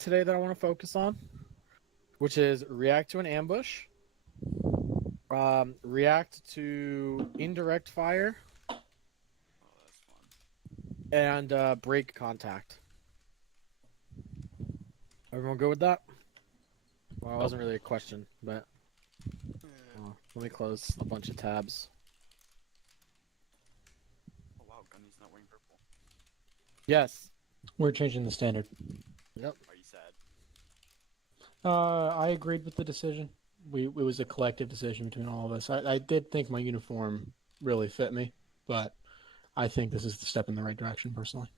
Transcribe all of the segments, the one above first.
today that I want to focus on, which is react to an ambush, react to indirect fire, Oh, that's fun. and break contact. Everyone go with that? Well, it wasn't really a question, but let me close a bunch of tabs. Oh wow, Gunny's not wearing purple. Yes. We're changing the standard. Yep. Are you sad? I agreed with the decision. It was a collective decision between all of us. I did think my uniform really fit me, but I think this is the step in the right direction, personally.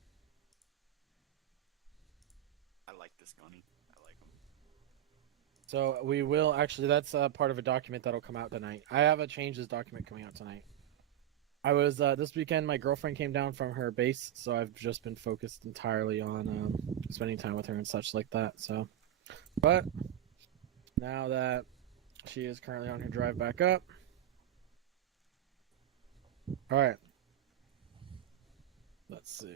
I like this Gunny. I like him. So we will actually. That's part of a document that'll come out tonight. I have a changes document coming out tonight. I was this weekend. My girlfriend came down from her base, so I've just been focused entirely on spending time with her and such like that. So, but now that she is currently on her drive back up, all right. Let's see.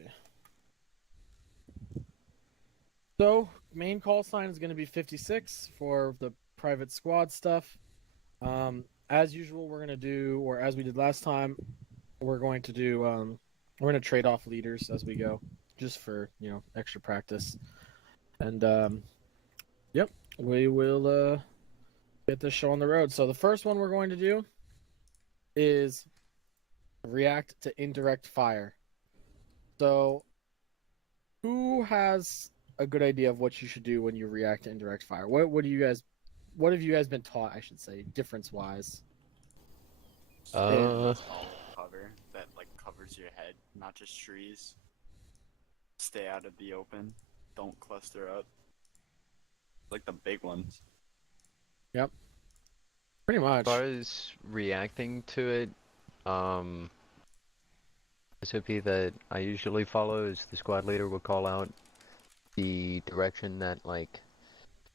So main call sign is going to be 56 for the private squad stuff. As usual, we're going to do, or as we did last time, we're going to do. We're going to trade off leaders as we go, just for extra practice. And yep, we will get this show on the road. So the first one we're going to do is react to indirect fire. So who has a good idea of what you should do when you react to indirect fire? What have you guys been taught, I should say, difference wise? Small cover that like covers your head, not just trees. Stay out of the open. Don't cluster up. Like the big ones. Yep. Pretty much. As far as reacting to it, SOP that I usually follow is the squad leader will call out the direction that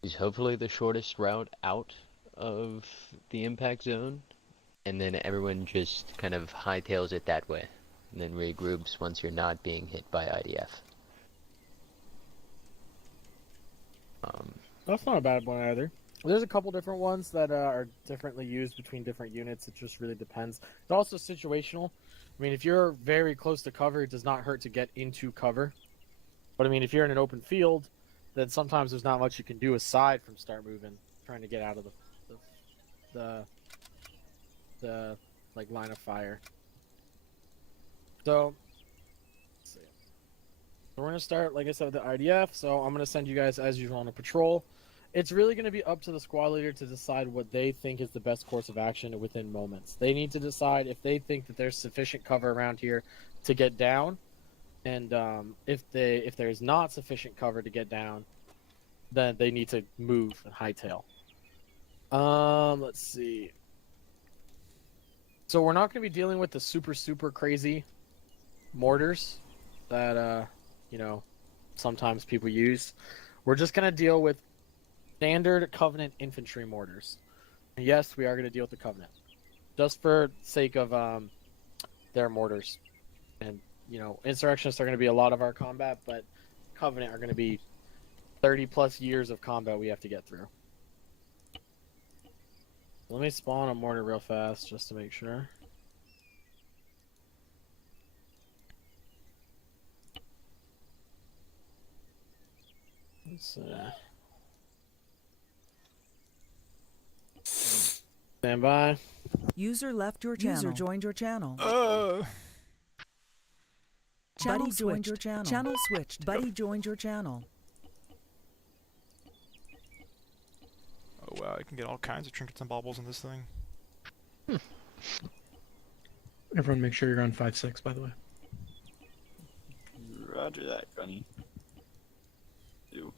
is hopefully the shortest route out of the impact zone, and then everyone just kind of hightails it that way, and then regroups once you're not being hit by IDF. That's not a bad one either. There's a couple different ones that are differently used between different units. It just really depends. It's also situational. I mean, if you're very close to cover, it does not hurt to get into cover. But I mean, if you're in an open field, then sometimes there's not much you can do aside from start moving, trying to get out of the like line of fire. So, let's see. So we're gonna start, like I said, with the IDF. So I'm gonna send you guys as usual on a patrol. It's really going to be up to the squad leader to decide what they think is the best course of action within moments. They need to decide if they think that there's sufficient cover around here to get down, and if there's not sufficient cover to get down, then they need to move and hightail. Let's see. So we're not going to be dealing with the super crazy mortars that sometimes people use. We're just going to deal with standard Covenant infantry mortars. And yes, we are going to deal with the Covenant, just for sake of their mortars. And insurrectionists are going to be a lot of our combat, but Covenant are going to be 30 plus years of combat we have to get through. Let me spawn a mortar real fast just to make sure. Let's see. Stand by. User left your channel. User joined your channel. Channel Buddy joined your switched. channel. Channel switched. Buddy joined your channel. Oh wow, I can get all kinds of trinkets and baubles in this thing. Everyone make sure you're on 5-6, by the way. Roger that, Gunny. Do.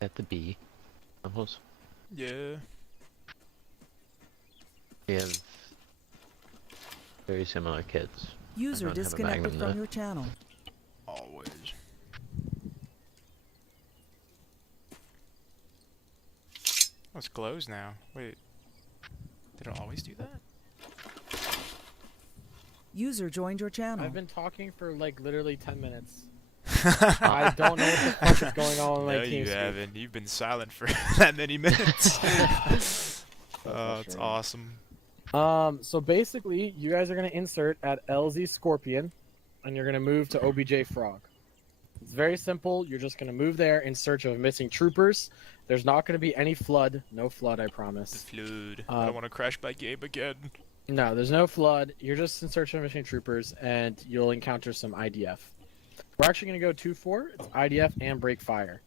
At the B. Almost. Yeah. We have very similar kits. User don't have a disconnected Magnum, from though. your channel. Always. Oh, it's glows now. Wait. They don't always do that? User joined your channel. I've been talking for like literally 10 minutes. I don't know what the fuck is going on with my No, you TeamSpeak. haven't. You've been silent for that many minutes. Oh, it's frustrating. awesome. So basically, you guys are gonna insert at LZ Scorpion, and you're gonna move to OBJ Frog. It's very simple. You're just gonna move there in search of missing troopers. There's not gonna be any flood. No flood, I The promise. flood. I don't want to crash my game again. No, there's no flood. You're just in search of missing troopers, and you'll encounter some IDF. We're actually gonna go 2-4. It's IDF and break fire.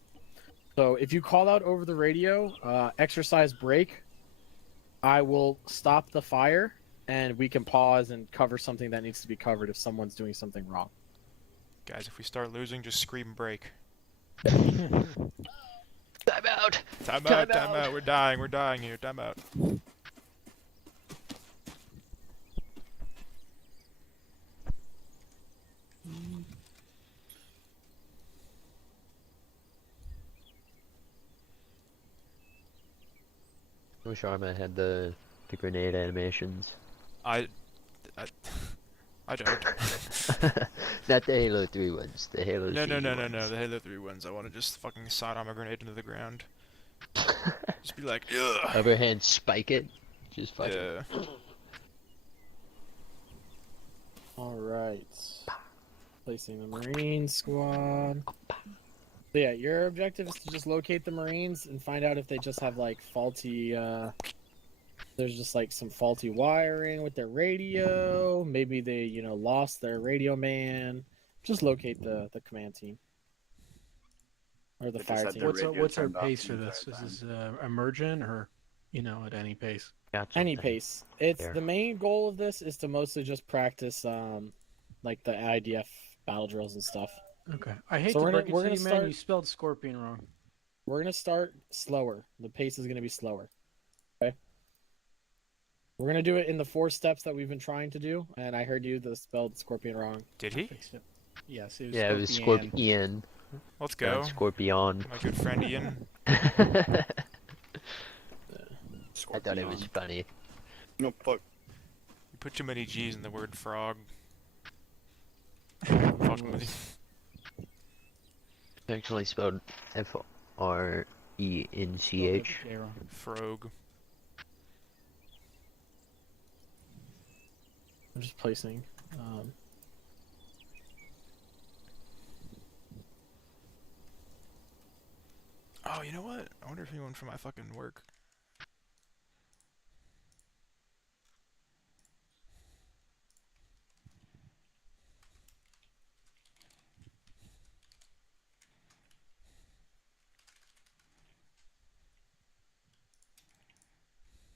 So if you call out over the radio, exercise break, I will stop the fire, and we can pause and cover something that needs to be covered if someone's doing something wrong. Guys, if we start losing, just scream break. Time out! Time Time out, time out. out. We're dying here. Time out. I wish Arma had the grenade animations. I don't. Not the Halo 3 ones, the Halo No, CE no. ones. The Halo 3 ones. I want to just fucking sidearm a grenade into the ground. Just be like, ugh. Overhand spike it. Just fucking. Yeah. All right. Placing the Marine squad. So yeah, your objective is to just locate the Marines and find out if they just have like faulty. There's just like some faulty wiring with their radio. Maybe they, lost their radio man. Just locate the command team or the They just fire had team. their What's radio what's our turned off pace the for entire this? Is time. this emergent or at any pace? Got Any something. pace. It's Fair. the main goal of this is to mostly just practice like the IDF battle drills and stuff. Okay. I hate So to we're break gonna- we're it to gonna you, man. start- You spelled scorpion wrong. We're gonna start slower. The pace is gonna be slower. Okay. We're gonna do it in the 4 steps that we've been trying to do, and I heard you spelled scorpion wrong. Did he? Fixed it. Yes, it was Yeah, it was scorpion. Scorpion. Let's Not go. Scorpion. My good friend Ian. I thought it was Scorpion. funny. No, fuck. You put too many G's in the word frog. Fucking with you. It's actually spelled FRENCH. J wrong. Frog. I'm just placing. Oh, you know what? I wonder if anyone from my fucking work.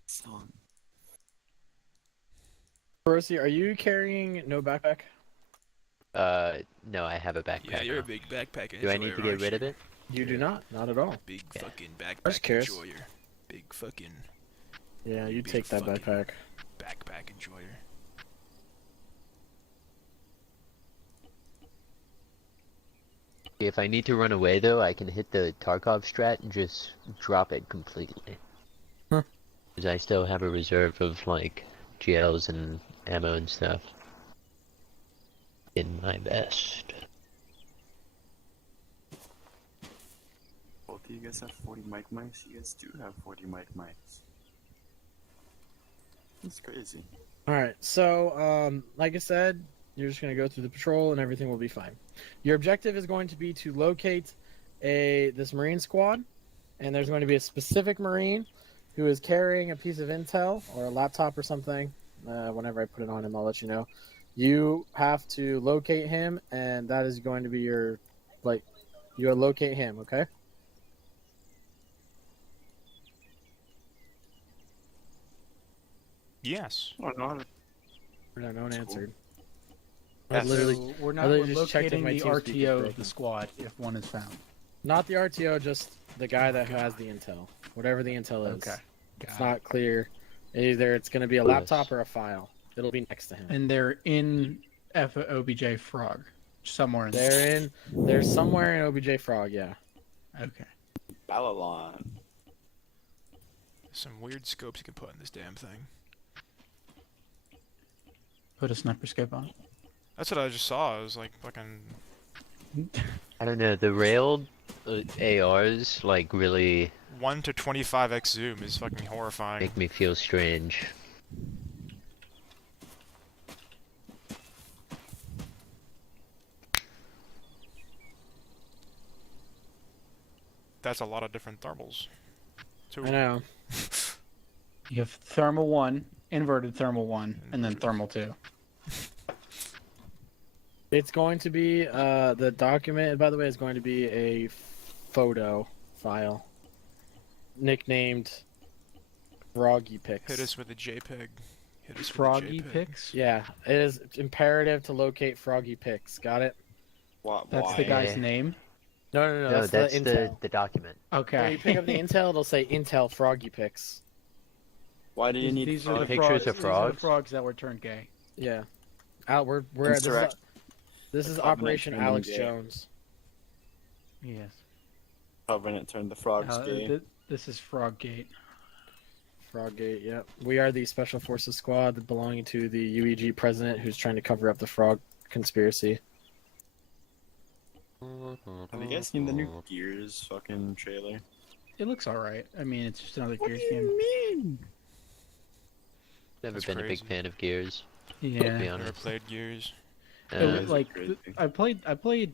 Son. Percy, are you carrying no backpack? No, I have a backpack. Yeah, you're a now. big backpack. Do I need to get rid of it? You do Yeah. not at all. Big Yeah. fucking I was backpack curious. enjoyer. Big fucking Yeah, you big take that fucking backpack. backpack enjoyer. If I need to run away though, I can hit the Tarkov strat and just drop it completely. Huh. Because I still have a reserve of like GLs and ammo and stuff in my vest. Both of you guys have 40 mic mics? You guys do have 40 mic mics. That's crazy. Alright, so, like I said, you're just going to go through the patrol and everything will be fine. Your objective is going to be to locate this Marine squad, and there's going to be a specific Marine who is carrying a piece of intel or a laptop or something. Whenever I put it on him, I'll let you know. You have to locate him, and that is going to be your, you locate him, okay? Yes. Oh, no. No one That's cool. answered. Yeah, I literally, So we're I not literally we're just checked if locating my the team speak is RTO of broken. the squad if one is found. Not the RTO, just the guy that has the intel. Whatever the intel is. Okay. It's Got it. not clear. Either it's going to be a laptop or a file. It'll be next to him. And they're in OBJ Frog, somewhere in there. They're somewhere in OBJ Frog, yeah. Okay. Balalon. Some weird scopes you can put in this damn thing. Put a sniper scope on. That's what I just saw. It was like fucking. I don't know, the railed ARs like really 1 to 25x zoom is fucking horrifying. make me feel strange. That's a lot of different thermals. Too. I know. You have thermal 1, inverted thermal 1, and then thermal 2. It's going to be, the document, by the way, is going to be a photo file. Nicknamed Froggy Pics. Hit us with a JPEG. Hit us Froggy with a JPEG. Picks? Yeah, it is imperative to locate Froggy Pics. Got it? What? That's why? the guy's Yeah. name? No, No, that's that's the intel. the document. When Okay. you pick up the intel, it'll say Intel Froggy Pics. Why do you need These are the frog- pictures frogs, of these are the frogs? frogs that were turned gay. Yeah. We're this is, Insurrect- this is the Covenant Operation turning Alex gay. Jones. Yes. Covenant turned the frogs gay? This is Froggate. Froggate, yep. We are the Special Forces squad belonging to the UEG president who's trying to cover up the frog conspiracy. Have you guys seen the new Gears fucking trailer? It looks alright. I mean, it's just another Gears game. mean? Never That's been a crazy. big fan of Gears, to be Yeah. Never honest. played Gears. It Uh, was like crazy. I played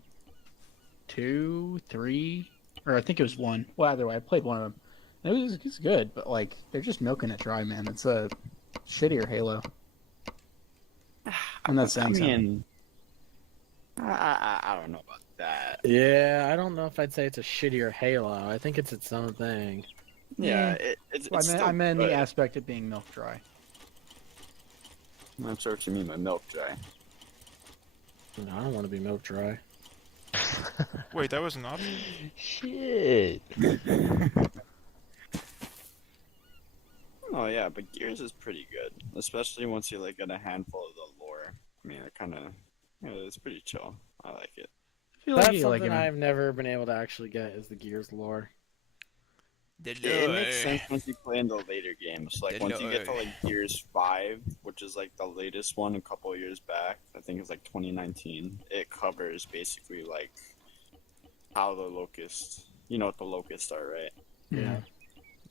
2, 3, or I think it was 1. Well, either way, I played one of them. And it's good, but like they're just milking it dry, man. It's a shittier Halo. I'm not saying I something. mean, I don't know about that. Yeah, I don't know if I'd say it's a shittier Halo. I think it's its own thing. Yeah, Yeah. it's I meant, still I meant good. the aspect of being milk dry. I'm sorry what you mean by milk dry. No, I don't want to be milk dry. Wait, that was an option? Shit. Oh yeah, but Gears is pretty good, especially once you like get a handful of the lore. I mean, it kind of, it's pretty chill. I like it. I feel That's like you something like it. I've never been able to actually get is the Gears lore. It makes sense once you play in the later games. Like once you get to like Gears 5, which is like the latest one a couple of years back, I think it's like 2019. It covers basically like how the locusts, you know what the locusts are, right? Yeah.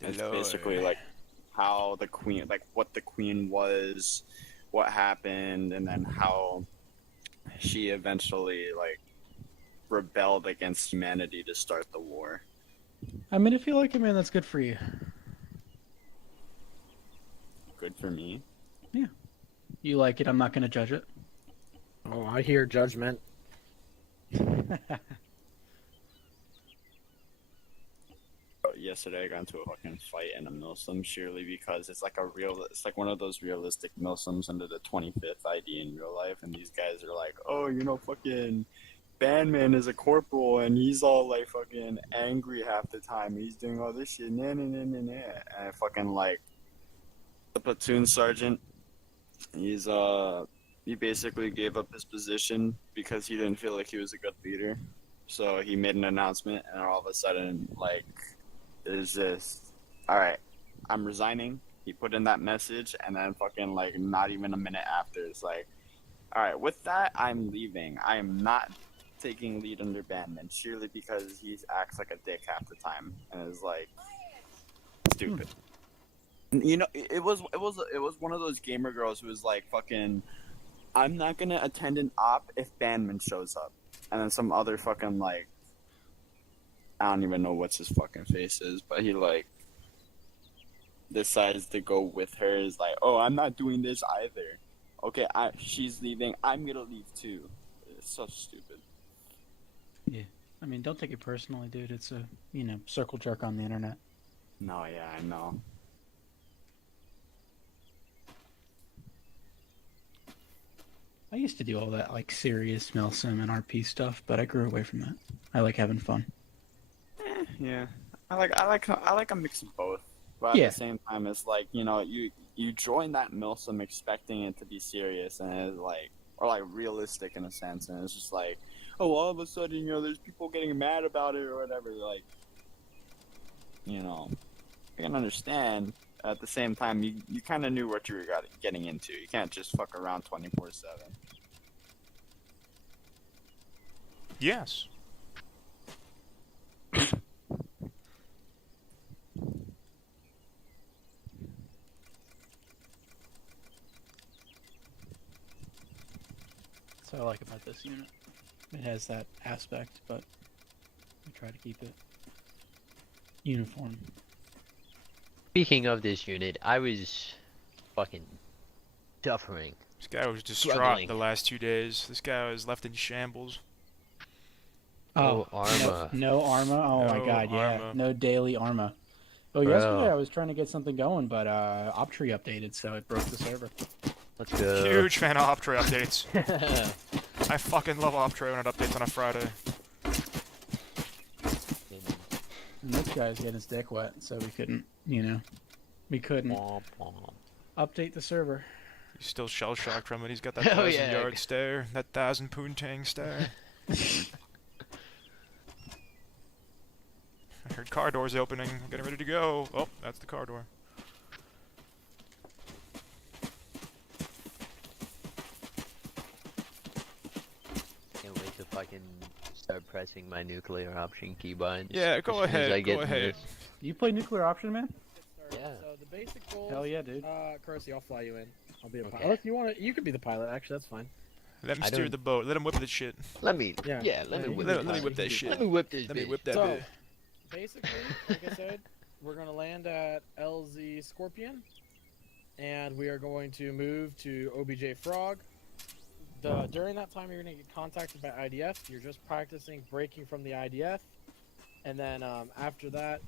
It's basically like how the queen, like what the queen was, what happened, and then how she eventually like rebelled against humanity to start the war. I mean, if you like it, man, that's good for you. Good for me. You like it, I'm not going to judge it. Oh, I hear judgment. Yesterday I got into a fucking fight in a Milsim surely because it's like it's like one of those realistic Milsims under the 25th ID in real life, and these guys are like, oh, fucking Bandman is a corporal and he's all like fucking angry half the time. He's doing all this shit, nah, nah, nah, nah, nah. And fucking like the platoon sergeant, he basically gave up his position because he didn't feel like he was a good leader. So he made an announcement, and all of a sudden, like, there's this, all right, I'm resigning. He put in that message, and then fucking like not even a minute after, it's like, all right, with that, I'm leaving. I am not taking lead under Bandman, surely because he acts like a dick half the time, and is like stupid. You know, it was one of those gamer girls who was like, fucking, I'm not gonna attend an op if Bandman shows up, and then some other fucking like, I don't even know what's his fucking face is, but he like decides to go with her. Is like, oh, I'm not doing this either. Okay, she's leaving. I'm gonna leave too. It's so stupid. Yeah. I mean, don't take it personally, dude. It's a, circle jerk on the internet. No, yeah, I know. I used to do all that, like, serious Milsim and RP stuff, but I grew away from that. I like having fun. Yeah. I like a mix of both. But at the same time, it's like, you join that Milsim expecting it to be serious and it's like, or like realistic in a sense, and it's just like, oh, all of a sudden, there's people getting mad about it or whatever. Like, I can understand. At the same time, you kind of knew what you were getting into. You can't just fuck around 24/7. Yes. That's what I like about this unit. It has that aspect, but I try to keep it uniform. Speaking of this unit, I was fucking suffering. This guy was distraught Struggling. the last 2 days. This guy was left in shambles. Oh, armor. No armor? Oh my No god, yeah. armor. No daily armor. Well, Bro. yesterday I was trying to get something going, but Optree updated, so it broke the server. Let's go. Huge fan of Optray updates. I fucking love Optray when it updates on a Friday. And this guy's getting his dick wet, so we couldn't, update the server. He's still shell shocked from it. He's got that Oh, 1,000-yard stare, that 1,000 poontang stare. I heard car doors opening. Getting ready to go. Oh, that's the car door. Can't wait to fucking start pressing my nuclear option keybinds. Yeah, go as soon as ahead. I Go get ahead. this. You play nuclear option, man? Get started. Yeah. So the basic goals. Hell yeah, dude. Kersey, I'll fly you in. I'll be a Okay. pilot. If you want to, you could be the pilot. Actually, that's fine. Let him I steer don't- the boat. Let him whip the shit. Let me. Yeah. Yeah. Let Yeah, me you whip. can Let do me that. whip that You can do shit. Let me whip this Let me bitch. whip that So, bit. basically, like I said, we're going to land at LZ Scorpion, and we are going to move to OBJ Frog. During that time, you're going to get contacted by IDF. You're just practicing breaking from the IDF, and then after that,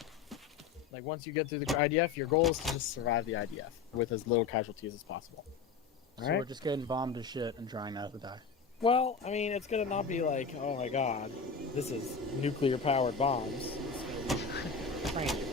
like once you get through the IDF, your goal is to just survive the IDF with as little casualties as possible. So All right. we're just getting bombed to shit and trying not to die. Well, I mean, it's gonna not be like, oh my god, this is nuclear-powered bombs. It's gonna be training.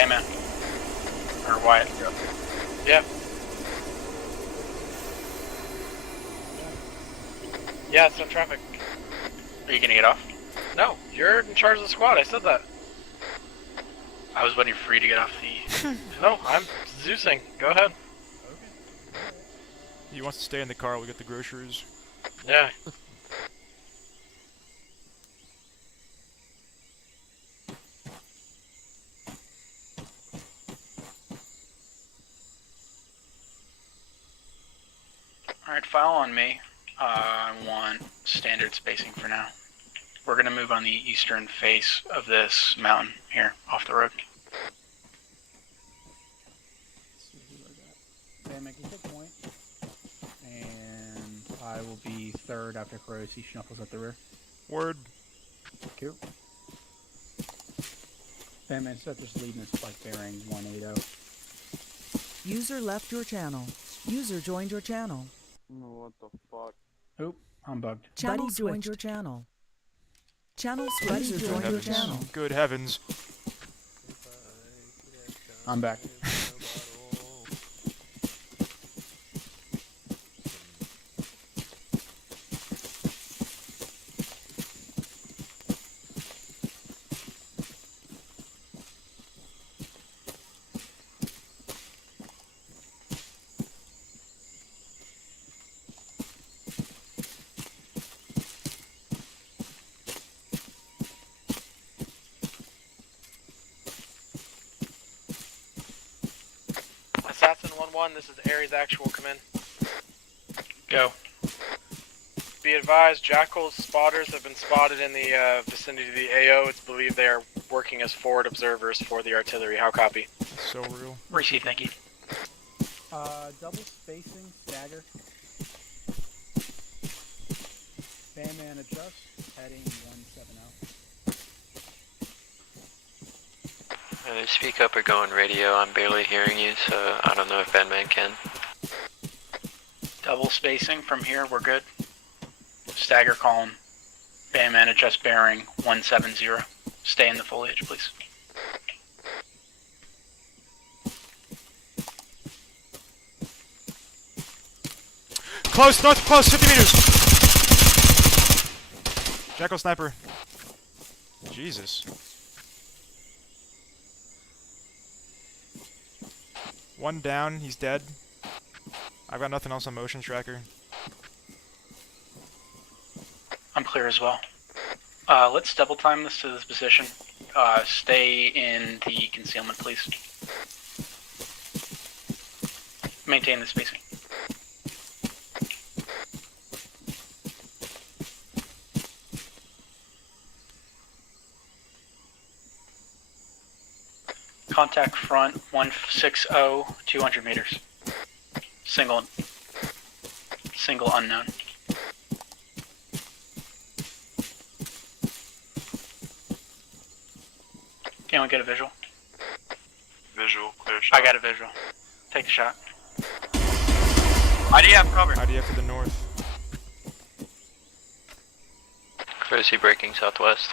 Hey, man. Or Wyatt. Yeah. Yeah, it's no traffic. Are you gonna get off? No, you're in charge of the squad. I said that. I was waiting for you to get off the... No, I'm Zeusing. Go ahead. He wants to stay in the car. We get the groceries. Yeah. Alright, file on me. I want standard spacing for now. We're gonna move on the eastern face of this mountain here, off the road. Sam, make a good point. And I will be third after Crossy shuffles at the rear. Word. Cool. Sam, instead of just leading us like bearing 180. User left your channel. User joined your channel. What the fuck? Oop, I'm bugged. Channel Buddy switched. joined your channel. Channel switched. User Good joined your heavens. channel. Good heavens. I'm back. Assassin 1-1, this is Ares Actual, come in. Go. Be advised, Jackal's spotters have been spotted in the vicinity of the AO. It's believed they are working as forward observers for the artillery. How copy? So real. Receive, thank you. Double spacing, stagger. Bandman adjust, heading 170. Speak up or go on radio. I'm barely hearing you, so I don't know if Batman can. Double spacing from here, we're good. Stagger column. Bandman adjust bearing 170. Stay in the foliage, please. Close, north, close, 50 meters. Jackal sniper. Jesus. One down, he's dead. I've got nothing else on motion tracker. I'm clear as well. Let's double time this to this position. Stay in the concealment, please. Maintain the spacing. Contact front 160, 200 meters. Single unknown. Can we get a visual? Visual, clear shot. I got a visual. Take the shot. IDF cover. IDF to the north. Closely breaking southwest.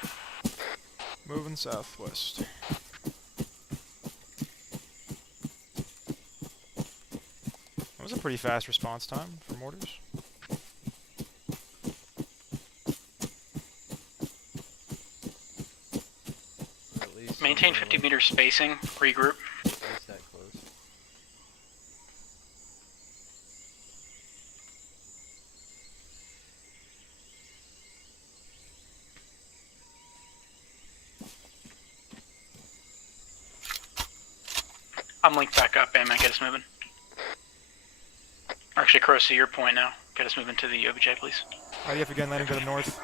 Moving southwest. That was a pretty fast response time for mortars. Maintain 50 meter spacing. Regroup. That close. I'm linked back up, man. Get us moving. Or actually, Crow, see your point now. Get us moving to the OBJ, please. IDF again landing to the north.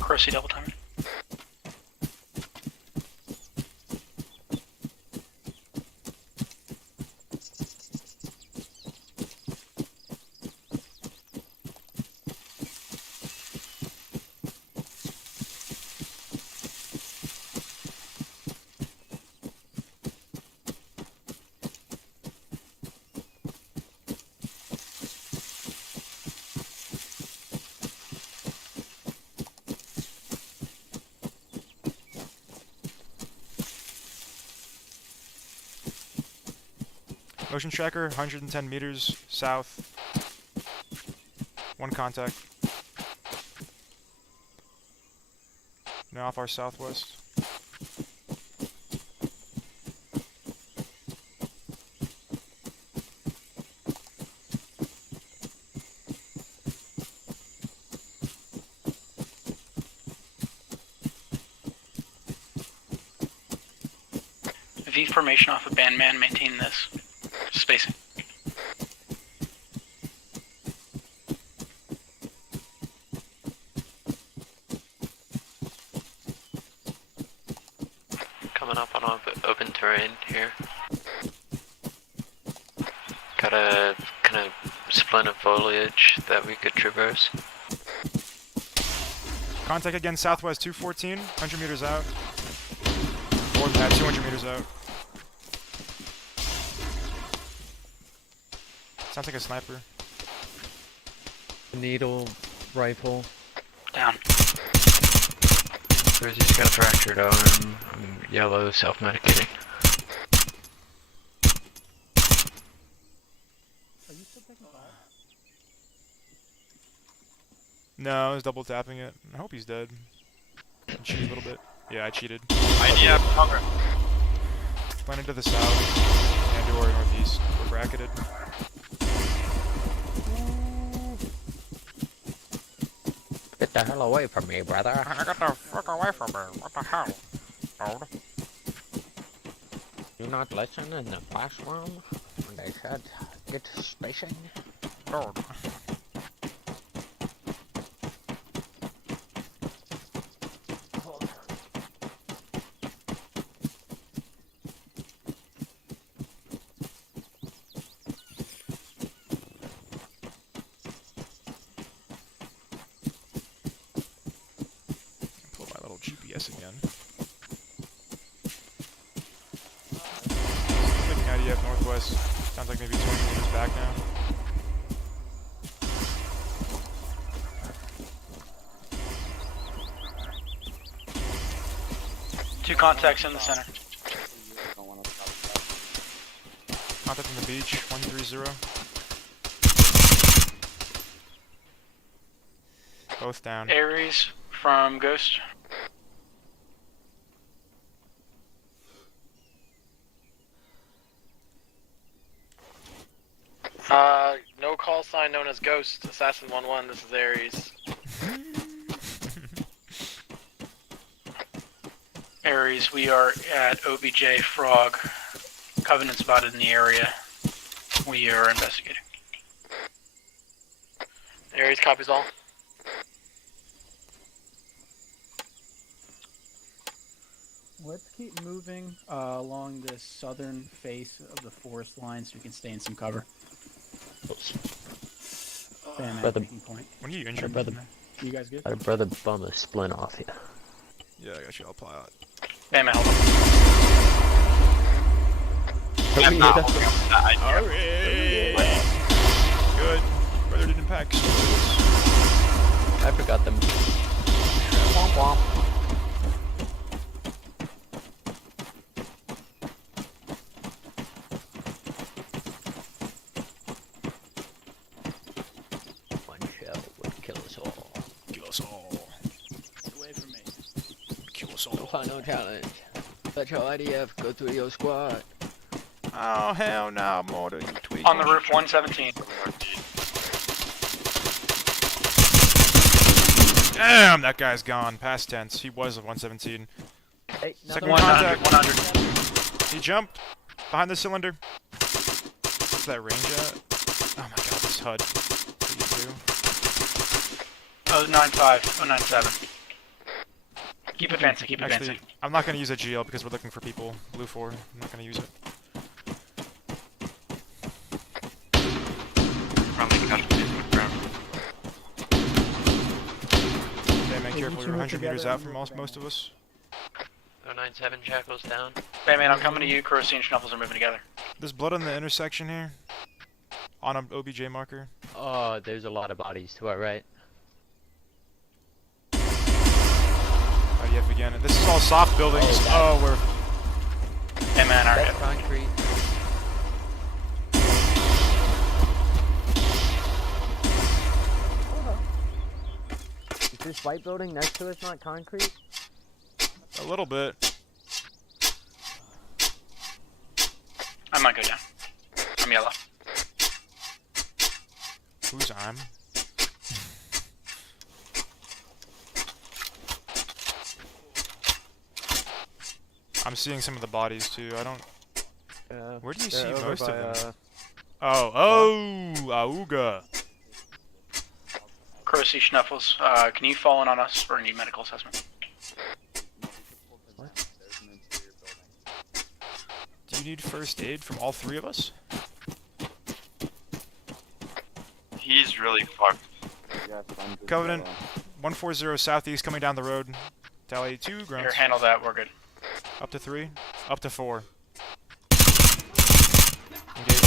Crow, see double timing. Motion tracker, 110 meters south. One contact. Now off our southwest. V formation off of Bandman, maintain this spacing. Coming up on open terrain here. Got a kind of splint of foliage that we could traverse. Contact again, southwest 214, 100 meters out. More than that, 200 meters out. Sounds like a sniper. Needle rifle. Down. He's got a fractured arm. Yellow, self-medicating. Are you still taking fire? No, I was double tapping it. I hope he's dead. I cheated a little bit. Yeah, I cheated. Idea cover. Planted to the south and or northeast. We're bracketed. Get the hell away from me, brother. Get the fuck away from me. What the hell, dude? You not listen in the classroom when they said get spacing? Dude. Pull my little GPS again. Looking at EF northwest. Sounds like maybe 200 meters back now. Two contacts in the center. Contact on the beach, 130. Both down. Aries from Ghost. No call sign known as Ghost. Assassin 1-1, this is Aries. Aries, we are at OBJ Frog. Covenant spotted in the area. We are investigating. Aries copies all. Let's keep moving along the southern face of the forest line so we can stay in some cover. Bam, Brother- making point. When are you injured? brother. You guys good? Got a brother bum a splint off you. Yeah, I got you. I'll apply out. Bam, hold on. I'm not holding up to that idea. Good. Brother didn't pack. I forgot them. Womp womp. One shell would kill us all. Kill us all. Away from me. Kill us No all. final challenge. Let your IDF go through your squad. Oh, hell no, Mortar, you tweak. On the roof, 117. Damn, that guy's gone. Past tense. He was at 117. Hey, Second another one. 100, contact. 100. He jumped behind the cylinder. What's that range at? Oh my god, this HUD. 32. 095, 097. Keep advancing, keep Actually, advancing. I'm not going to use a GL because we're looking for people. Blue 4. I'm not going to use it. Okay, man, careful. You're 100 meters out from most of us. 097 shackles down. Bam, man, I'm coming to you. Kerosene and Schnuffles are moving together. There's blood on the intersection here. On an OBJ marker. Oh, there's a lot of bodies to our right. IDF again. This is all soft buildings. Oh, we're... Bam, man, That's alright. concrete. this white building next to it's not concrete? A little bit. I might go down. I'm yellow. Who's I'm? I'm seeing some of the bodies too. I don't. Yeah. Where do you they're see over most by, of them? Oh, Auga. Crossy Schnuffles, can you fall in on us for any medical assessment? Do you need first aid from all three of us? He's really fucked. Covenant 140 southeast coming down the road. Tally 2 Here, grunts. handle that, we're good. Up to 3. Up to 4. Engage.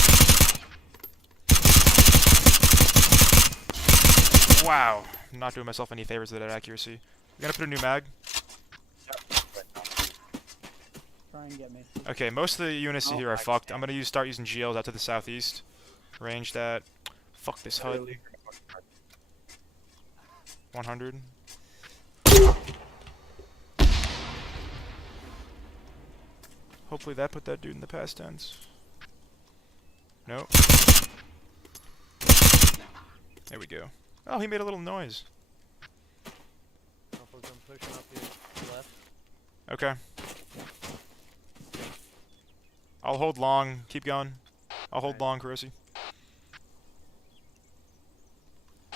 Wow. I'm not doing myself any favors with that accuracy. You gonna put a new mag? Try and get me. Okay, most of the units here are fucked. I'm gonna start using GLs out to the southeast. Range that. Fuck this HUD. 100. Hopefully that put that dude in the past tense. Nope. There we go. Oh, he made a little noise. Pushing up your left. Okay. I'll hold long. Keep going. I'll hold long, Carosi.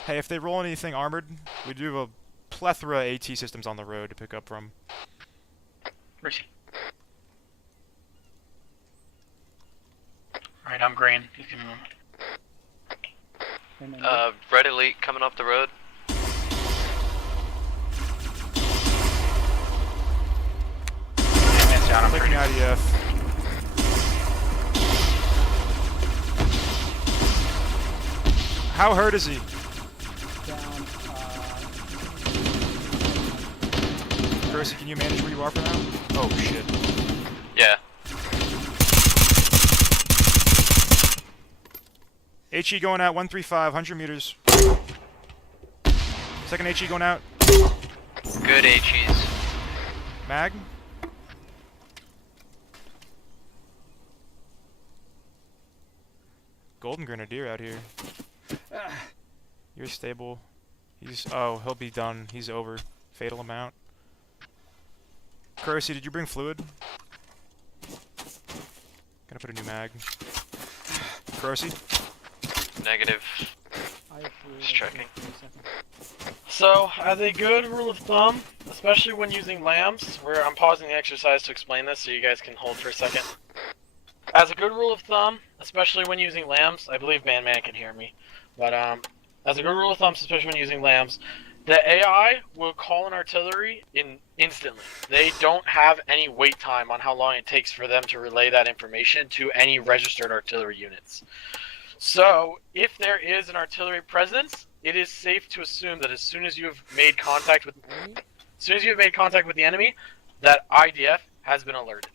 Hey, if they roll anything armored, we do have a plethora AT systems on the road to pick up from. Mercy. Alright, I'm green. You can move. Red Elite coming up the road. Man's down, I'm Taking trading. IDF. How hurt is he? Down. Percy, can you manage where you are for now? Oh shit. Yeah. HE going out, 135, 100 meters. Second HE going out. Good HEs. Mag. Golden Grenadier out here. You're stable. Oh, he'll be done. He's over. Fatal amount. Cursey, did you bring fluid? Gonna put a new mag. Cursey? Negative. Just checking. So, as a good rule of thumb, especially when using lambs, where I'm pausing the exercise to explain this so you guys can hold for a second. As a good rule of thumb, especially when using lambs, I believe Bandman can hear me, but as a good rule of thumb, especially when using lambs, the AI will call an artillery instantly. They don't have any wait time on how long it takes for them to relay that information to any registered artillery units. So, if there is an artillery presence, it is safe to assume that as soon as you have made contact with the enemy, that IDF has been alerted.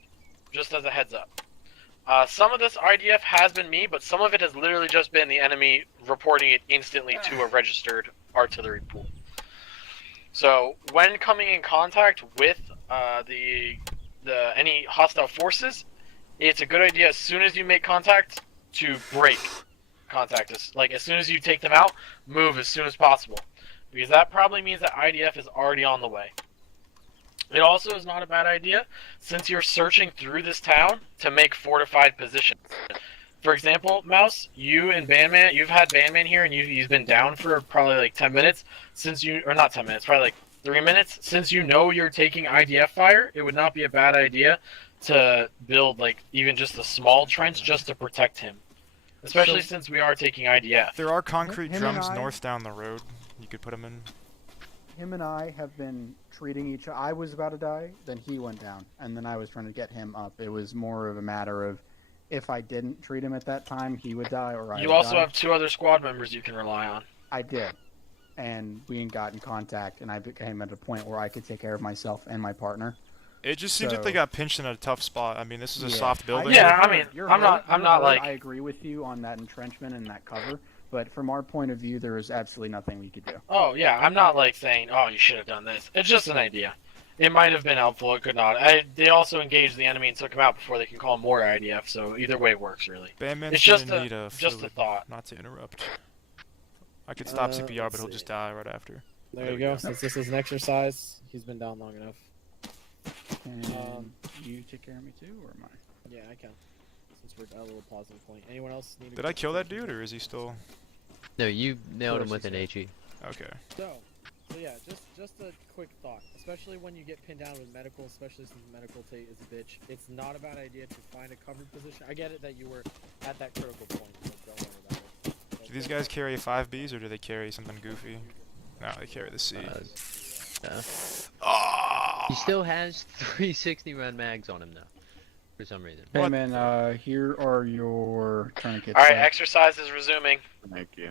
Just as a heads up. Some of this IDF has been me, but some of it has literally just been the enemy reporting it instantly to a registered artillery pool. So, when coming in contact with any hostile forces, it's a good idea as soon as you make contact to break contact. As soon as you take them out, move as soon as possible. Because that probably means that IDF is already on the way. It also is not a bad idea, since you're searching through this town, to make fortified positions. For example, Mouse, you and Bandman, you've had Bandman here, and he's been down for probably like 10 minutes, or not 10 minutes, probably like 3 minutes. Since you know you're taking IDF fire, it would not be a bad idea to build like even just a small trench just to protect him. Especially since we are taking IDF. There are concrete Him and drums I- north down the road. You could put them in. Him and I have been treating each other. I was about to die, then he went down, and then I was trying to get him up. It was more of a matter of if I didn't treat him at that time, he would die, or I You would also die. have 2 other squad members you can rely on. I did. And we got in contact, and I became at a point where I could take care of myself and my partner. It just seems like they So- got pinched in a tough spot. I mean, this is a Yeah. soft building. Yeah, I mean, You're I'm not right. like- I agree with you on that entrenchment and that cover, but from our point of view, there is absolutely nothing we could do. Oh yeah, I'm not like saying, oh, you should have done this. It's just an idea. It might have been helpful. It could not. They also engaged the enemy and took him out before they can call more IDF. So either way works really. Bandman's It's just gonna need a just a fluid, thought. not to interrupt. I could stop CPR, let's but he'll see. just die right after. There you go. Since this is an exercise, he's been down long enough. And you take care of me too, or am I? Yeah, I can. Since we're at a little pausing point. Anyone else need? Did I kill that dude, or is he still? No, you nailed him course with an he's HE. Okay. So yeah, just a quick thought. Especially when you get pinned down with medical, especially since medical is a bitch. It's not a bad idea to find a covered position. I get it that you were at that critical point, but don't worry about it. Do these guys carry 5Bs, or do they carry something goofy? No, they carry the C. He still has 360 round mags on him though, for some reason. Hey man, here are your tourniquets. All right, exercise is resuming. Thank you.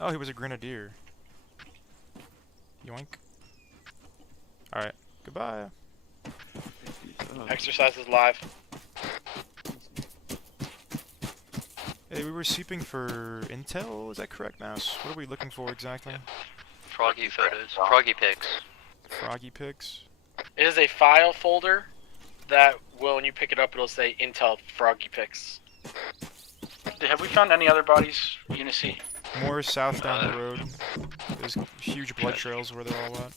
Oh, he was a grenadier. Yoink. Alright, goodbye. Exercise is live. Hey, we were seeping for intel, is that correct, Mouse? What are we looking for exactly? Froggy photos. Froggy pics. Froggy pics? It is a file folder that will, when you pick it up, it'll say Intel Froggy Pics. Have we found any other bodies, Unicy? More south down the road. There's huge blood trails where they're all at.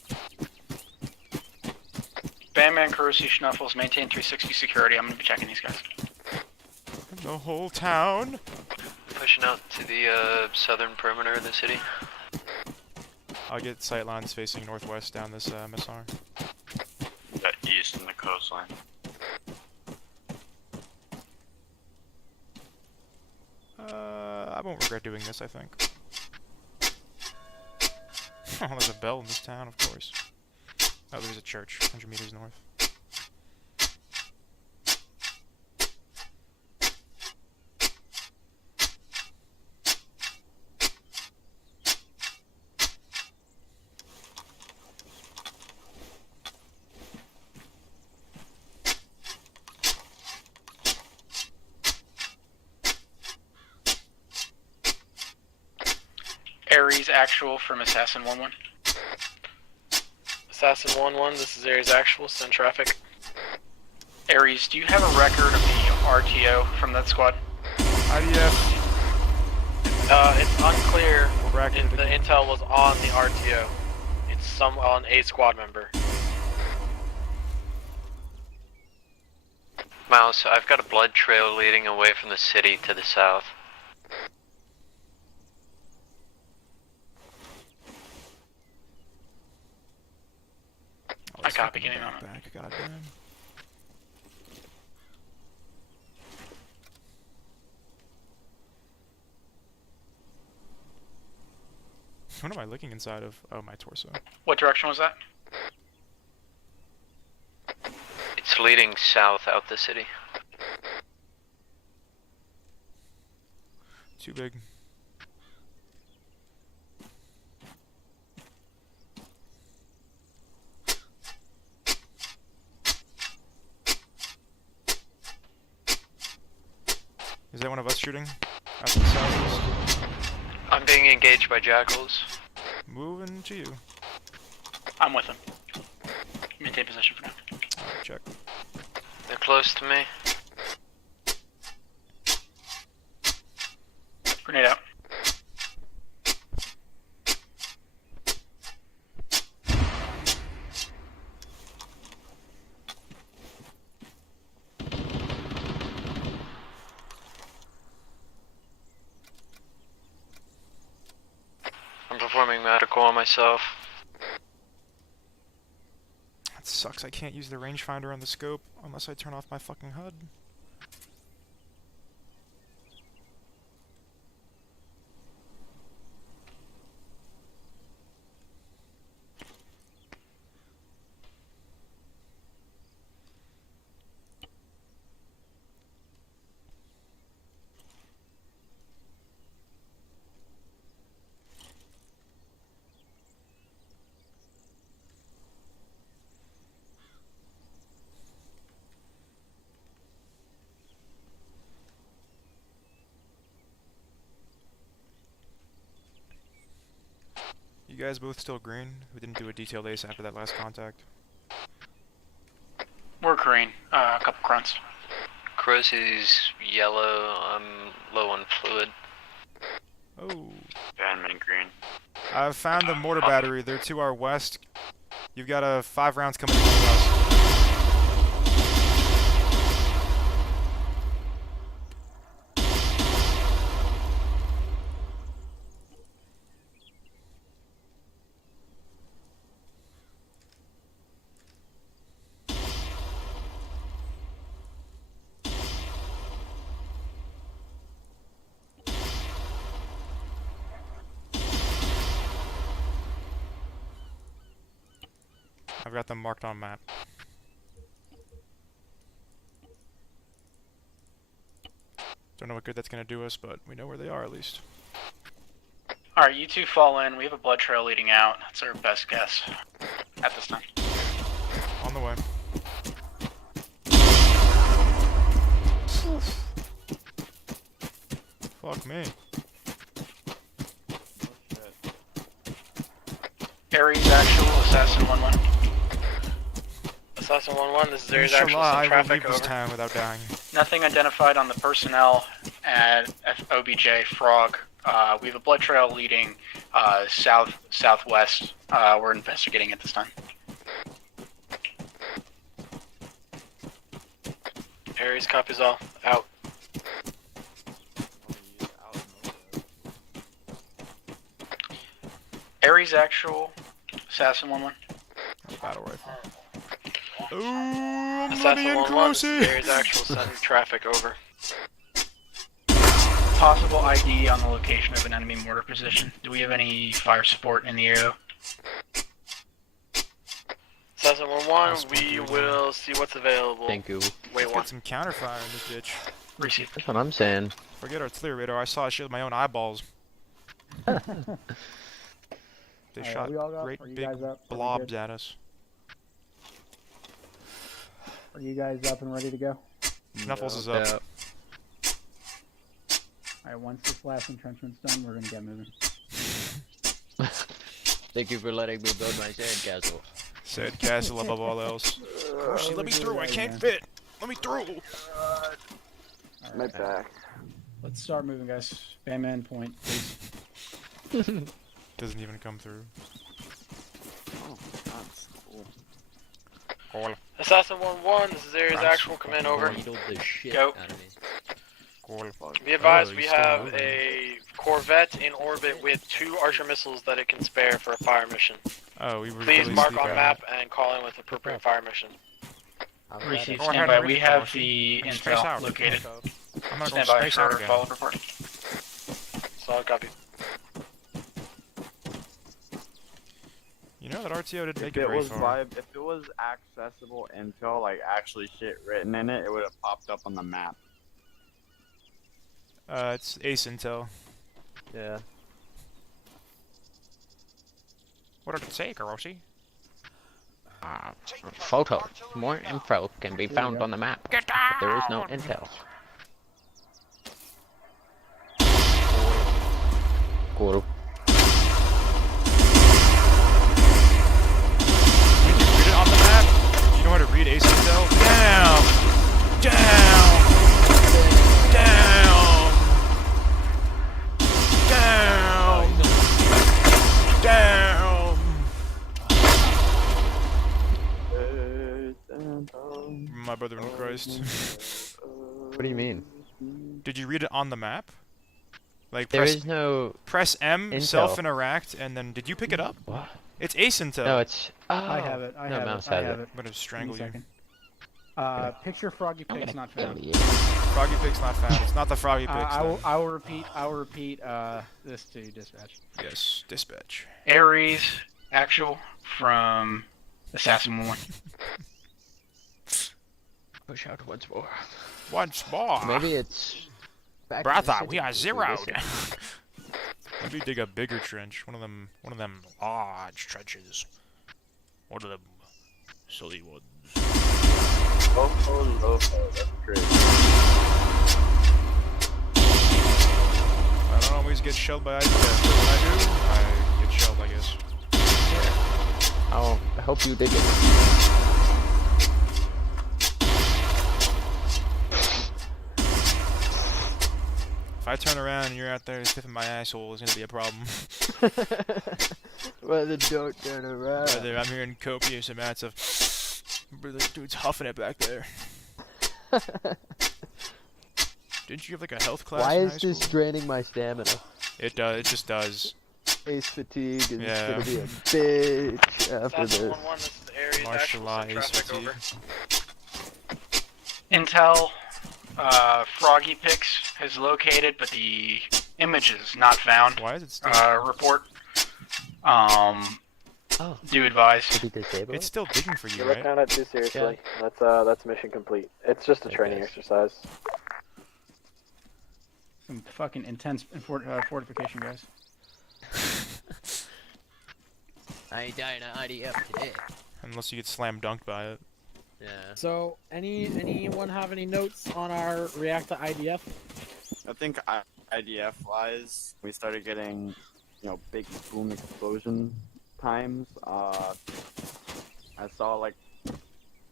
Bandman, Carusi, Schnuffles, maintain 360 security. I'm gonna be checking these guys. The whole town? Pushing out to the southern perimeter of the city. I'll get sightlines facing northwest down this MSR. That east in the coastline. I won't regret doing this, I think. Oh, there's a bell in this town, of course. Oh, there's a church, 100 meters north. Ares actual from Assassin 1-1. Assassin 1-1, this is Ares Actual, send traffic. Ares, do you have a record of the RTO from that squad? IDF. It's unclear Bracket if the again. intel was on the RTO. It's on a squad member. Mouse, I've got a blood trail leading away from the city to the south. Oh, I this copy, fucking give me a moment. back, goddamn. What am I looking inside of? Oh, my torso. What direction was that? It's leading south out the city. Too big. Is that one of us shooting? Out to the southeast? I'm being engaged by jackals. Moving to you. I'm with him. Maintain position for now. Alright, check. They're close to me. Grenade out. I'm performing medical on myself. That sucks, I can't use the rangefinder on the scope unless I turn off my fucking HUD. guys both still green? We didn't do a detailed ace after that last contact. We're green. A couple grunts. Crossy's yellow. I'm low on fluid. Oh. Bandman green. I've found the mortar battery. They're to our west. You've got 5 rounds coming from us. I've got them marked on map. Don't know what good that's gonna do us, but we know where they are at least. Alright, you two fall in. We have a blood trail leading out. That's our best guess at this time. On the way. Fuck me. Aries actual, Assassin 1-1. Assassin 1-1, this is Aries actual, Inshallah, some I will traffic leave this over. town without dying. Nothing identified on the personnel at OBJ Frog. We have a blood trail leading southwest. We're investigating at this time. Aries copies all. Out. Aries actual, Assassin 1-1. Battle rifle. Ooh, I'm Assassin letting in 1-1, this is Crossy. Aries actual, sending traffic over. Possible ID on the location of an enemy mortar position. Do we have any fire support in the area? Assassin 1-1, we will see what's available. Thank you. Wait Let's one. get some counterfire in this bitch. Receive. That's what I'm saying. Forget artillery radar. I saw shit with my own eyeballs. They Alright, shot are we all up? great Are you big guys up? Are we blobs good? at us. Are you guys up and ready to go? Snuffles is up. Alright, once this last entrenchment's done, we're gonna get moving. Thank you for letting me build my sandcastle. Said castle above all else. Crossy, let me through. I can't fit. Let me through. My back. Let's start moving, guys. Bandman point, please. Doesn't even come through. Oh, that's cool. Cool. Assassin 1-1, this is Aries actual, come in over. Needled the shit Go. out of me. Cool. Be advised, Oh, we he's still have moving. a Corvette in orbit with 2 Archer missiles that it can spare for a fire mission. Oh, we were Please really mark sleeping on on map and call in with appropriate fire mission. Receive. Go ahead Standby. and We read have it, the and space intel out. located. I'm not Stand going by to space out for again. follow-up report. Solid copy. You know that RTO didn't make If it it very was far. if it was accessible intel, like actually shit written in it, it would have popped up on the map. It's ace intel. Yeah. What did it say, Karoshi? Photo. More info can be found on the map. But there is no intel. Cool. Did you read it on the map? You know how to read ace intel? Down! Down! Down! Down! My brother in Christ. What do you mean? Did you read it on the map? Like There press is no. press M, intel. self-interact, and then did you pick it up? What? It's ace intel. No, it's. Oh, I have it. I no, have mouse it. I has have it. it. I'm gonna Give me strangle a you. second. Picture Froggy I'm Pig's gonna not kill found. you. Froggy Pig's not found. It's not the Froggy Pigs. I will. then. I will repeat. I will repeat. This to dispatch. Yes, dispatch. Aries actual from Assassin 1-1. Push out once more. Once more. Maybe it's. Back Brother, to the we are city. zeroed. Listen. Maybe dig a bigger trench. One of them large trenches. One of them silly ones. Oh, that's great. I don't always get shelled by IDF, but when I do, I get shelled, I guess. I'll help you dig it. If I turn around and you're out there sniffing my asshole, it's gonna be a problem. Whether don't turn around. Whether I'm hearing copious amounts of the dude's huffing it back there. Didn't you have like a health class Why in is high this school? draining my stamina? It does. It just does. Ace fatigue is Yeah. gonna be a bitch after That's the this. 1-1. This is the area that Martial law actually is sent traffic fatigue. over. Intel, Froggy Pix is located, but the image is not found. Why is it still? Report. Oh, Do advise. did he disable It's it? still digging for you, You look right? kind of too seriously. That's mission complete. It's just a I training guess. exercise. Some fucking intense fortification, guys. I ain't dying an IDF today. Unless you get slam dunked by it. Yeah. So, anyone have any notes on our react to IDF? I think IDF wise, we started getting, big boom explosion times. I saw like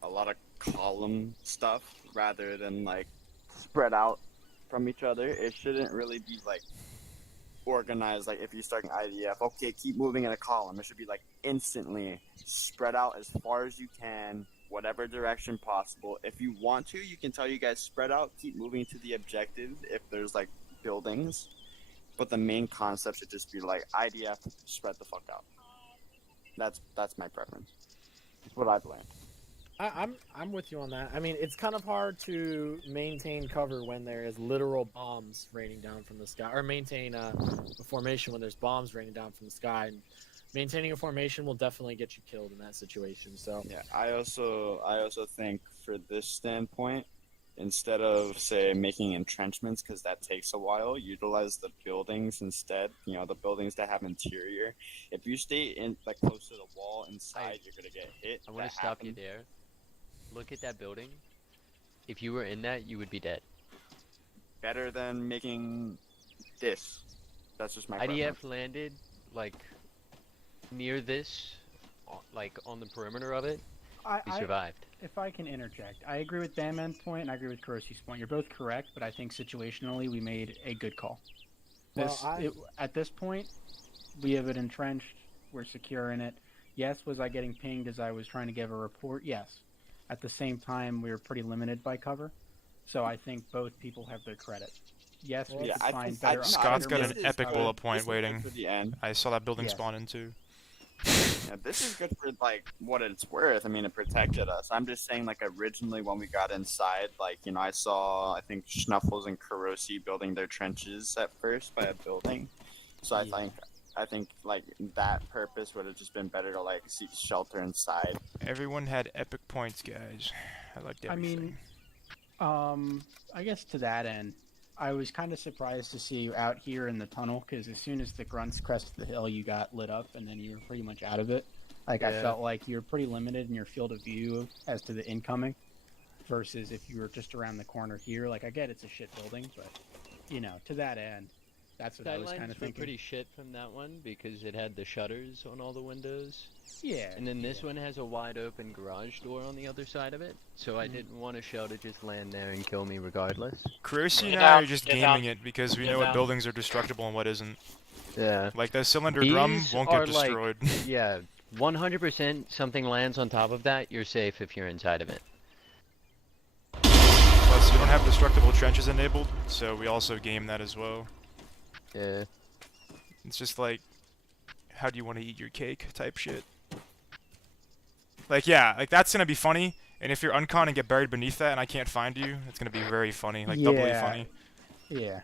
a lot of column stuff rather than like spread out from each other. It shouldn't really be like organized. Like if you start an IDF, okay, keep moving in a column. It should be like instantly spread out as far as you can, whatever direction possible. If you want to, you can tell you guys spread out, keep moving to the objective if there's like buildings. But the main concept should just be like IDF, spread the fuck out. That's my preference. It's what I've learned. I'm with you on that. I mean, it's kind of hard to maintain cover when there is literal bombs raining down from the sky, or maintain a formation when there's bombs raining down from the sky. And maintaining a formation will definitely get you killed in that situation. So Yeah, I also think for this standpoint, instead of say making entrenchments because that takes a while, utilize the buildings instead. The buildings that have interior. If you stay in like close to the wall inside, you're gonna get hit. I want That to stop you happened. there. Look at that building. If you were in that, you would be dead. Better than making this. That's just my IDF preference. landed like near this, like on the perimeter of it. We survived. If I can interject, I agree with Bandman's point, and I agree with Kurosi's point. You're both correct, but I think situationally we made a good call. At this point, we have it entrenched. We're secure in it. Yes, was I getting pinged as I was trying to give a report? Yes. At the same time, we were pretty limited by cover, so I think both people have their credit. Yes, we Yeah, could I find think- better. Scott's got better an is epic good. bullet point This is good waiting. for the end. I saw that building Yes. spawn into. Yeah, this is good for like what it's worth. I mean, it protected us. I'm just saying, like originally when we got inside, I saw I think Schnuffles and Kurosi building their trenches at first by a building. So I think like that purpose would have just been better to like seek shelter inside. Everyone had epic points, guys. I liked everything. I guess to that end, I was kind of surprised to see you out here in the tunnel, because as soon as the grunts crested the hill, you got lit up, and then you were pretty much out of it. Like, I Yeah. felt like you were pretty limited in your field of view as to the incoming, versus if you were just around the corner here. Like, I get it's a shit building, but, to that end, that's what I was kind Skylines of were thinking. pretty shit from that one because it had the shutters on all the windows. Yeah. And then this one has a wide open garage door on the other side of it, so I didn't want a shell to just land there and kill me regardless. Kurosi and Get I down, are just get gaming down, it because we get know what down. buildings are destructible and what isn't. Yeah. Like the cylinder drum These won't are get like- destroyed. Yeah, 100% something lands on top of that, you're safe if you're inside of it. Plus, you don't have destructible trenches enabled, so we also game that as well. Yeah. It's just like, how do you want to eat your cake type shit. Like, yeah, like that's gonna be funny, and if you're uncon and get buried beneath that and I can't find you, it's gonna be very funny, like doubly Yeah. funny. Yeah.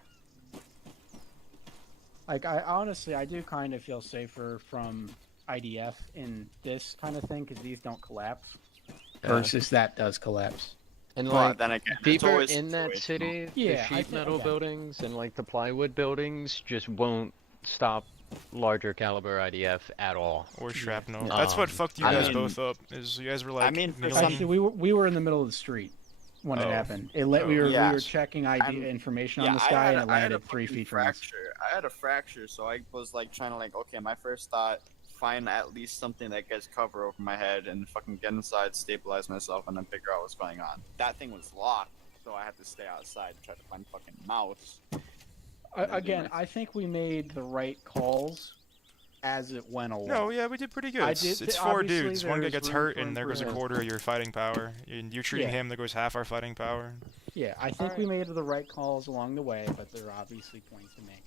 Like, I do kind of feel safer from IDF in this kind of thing, because these don't collapse, Yeah. versus that does collapse. And But like, then again, it's deeper always in that situational. city, Yeah, the I sheet think- metal okay. buildings and like the plywood buildings just won't stop larger caliber IDF at all. Or shrapnel. Yeah. That's what fucked you I guys mean- both up, is you guys were like, mean, for kneeling. some- Actually, we were in the middle of the street when it Oh. happened. Oh. We were Yeah. checking information Yeah, on the I sky, had and a- it I had landed a 3 fucking feet from us. fracture. I had a fracture, so I was like trying to like, okay, my first thought, find at least something that gets cover over my head and fucking get inside, stabilize myself, and then figure out what's going on. That thing was locked, so I had to stay outside and try to find fucking mouse. Again, I think we made the right calls as it went along. No, yeah, we did pretty good. It's four dudes. One guy gets hurt, and there goes a quarter of your fighting power. And you're treating him, there goes half our fighting power. Yeah, I think we made the right calls along the way, but there are obviously points to make.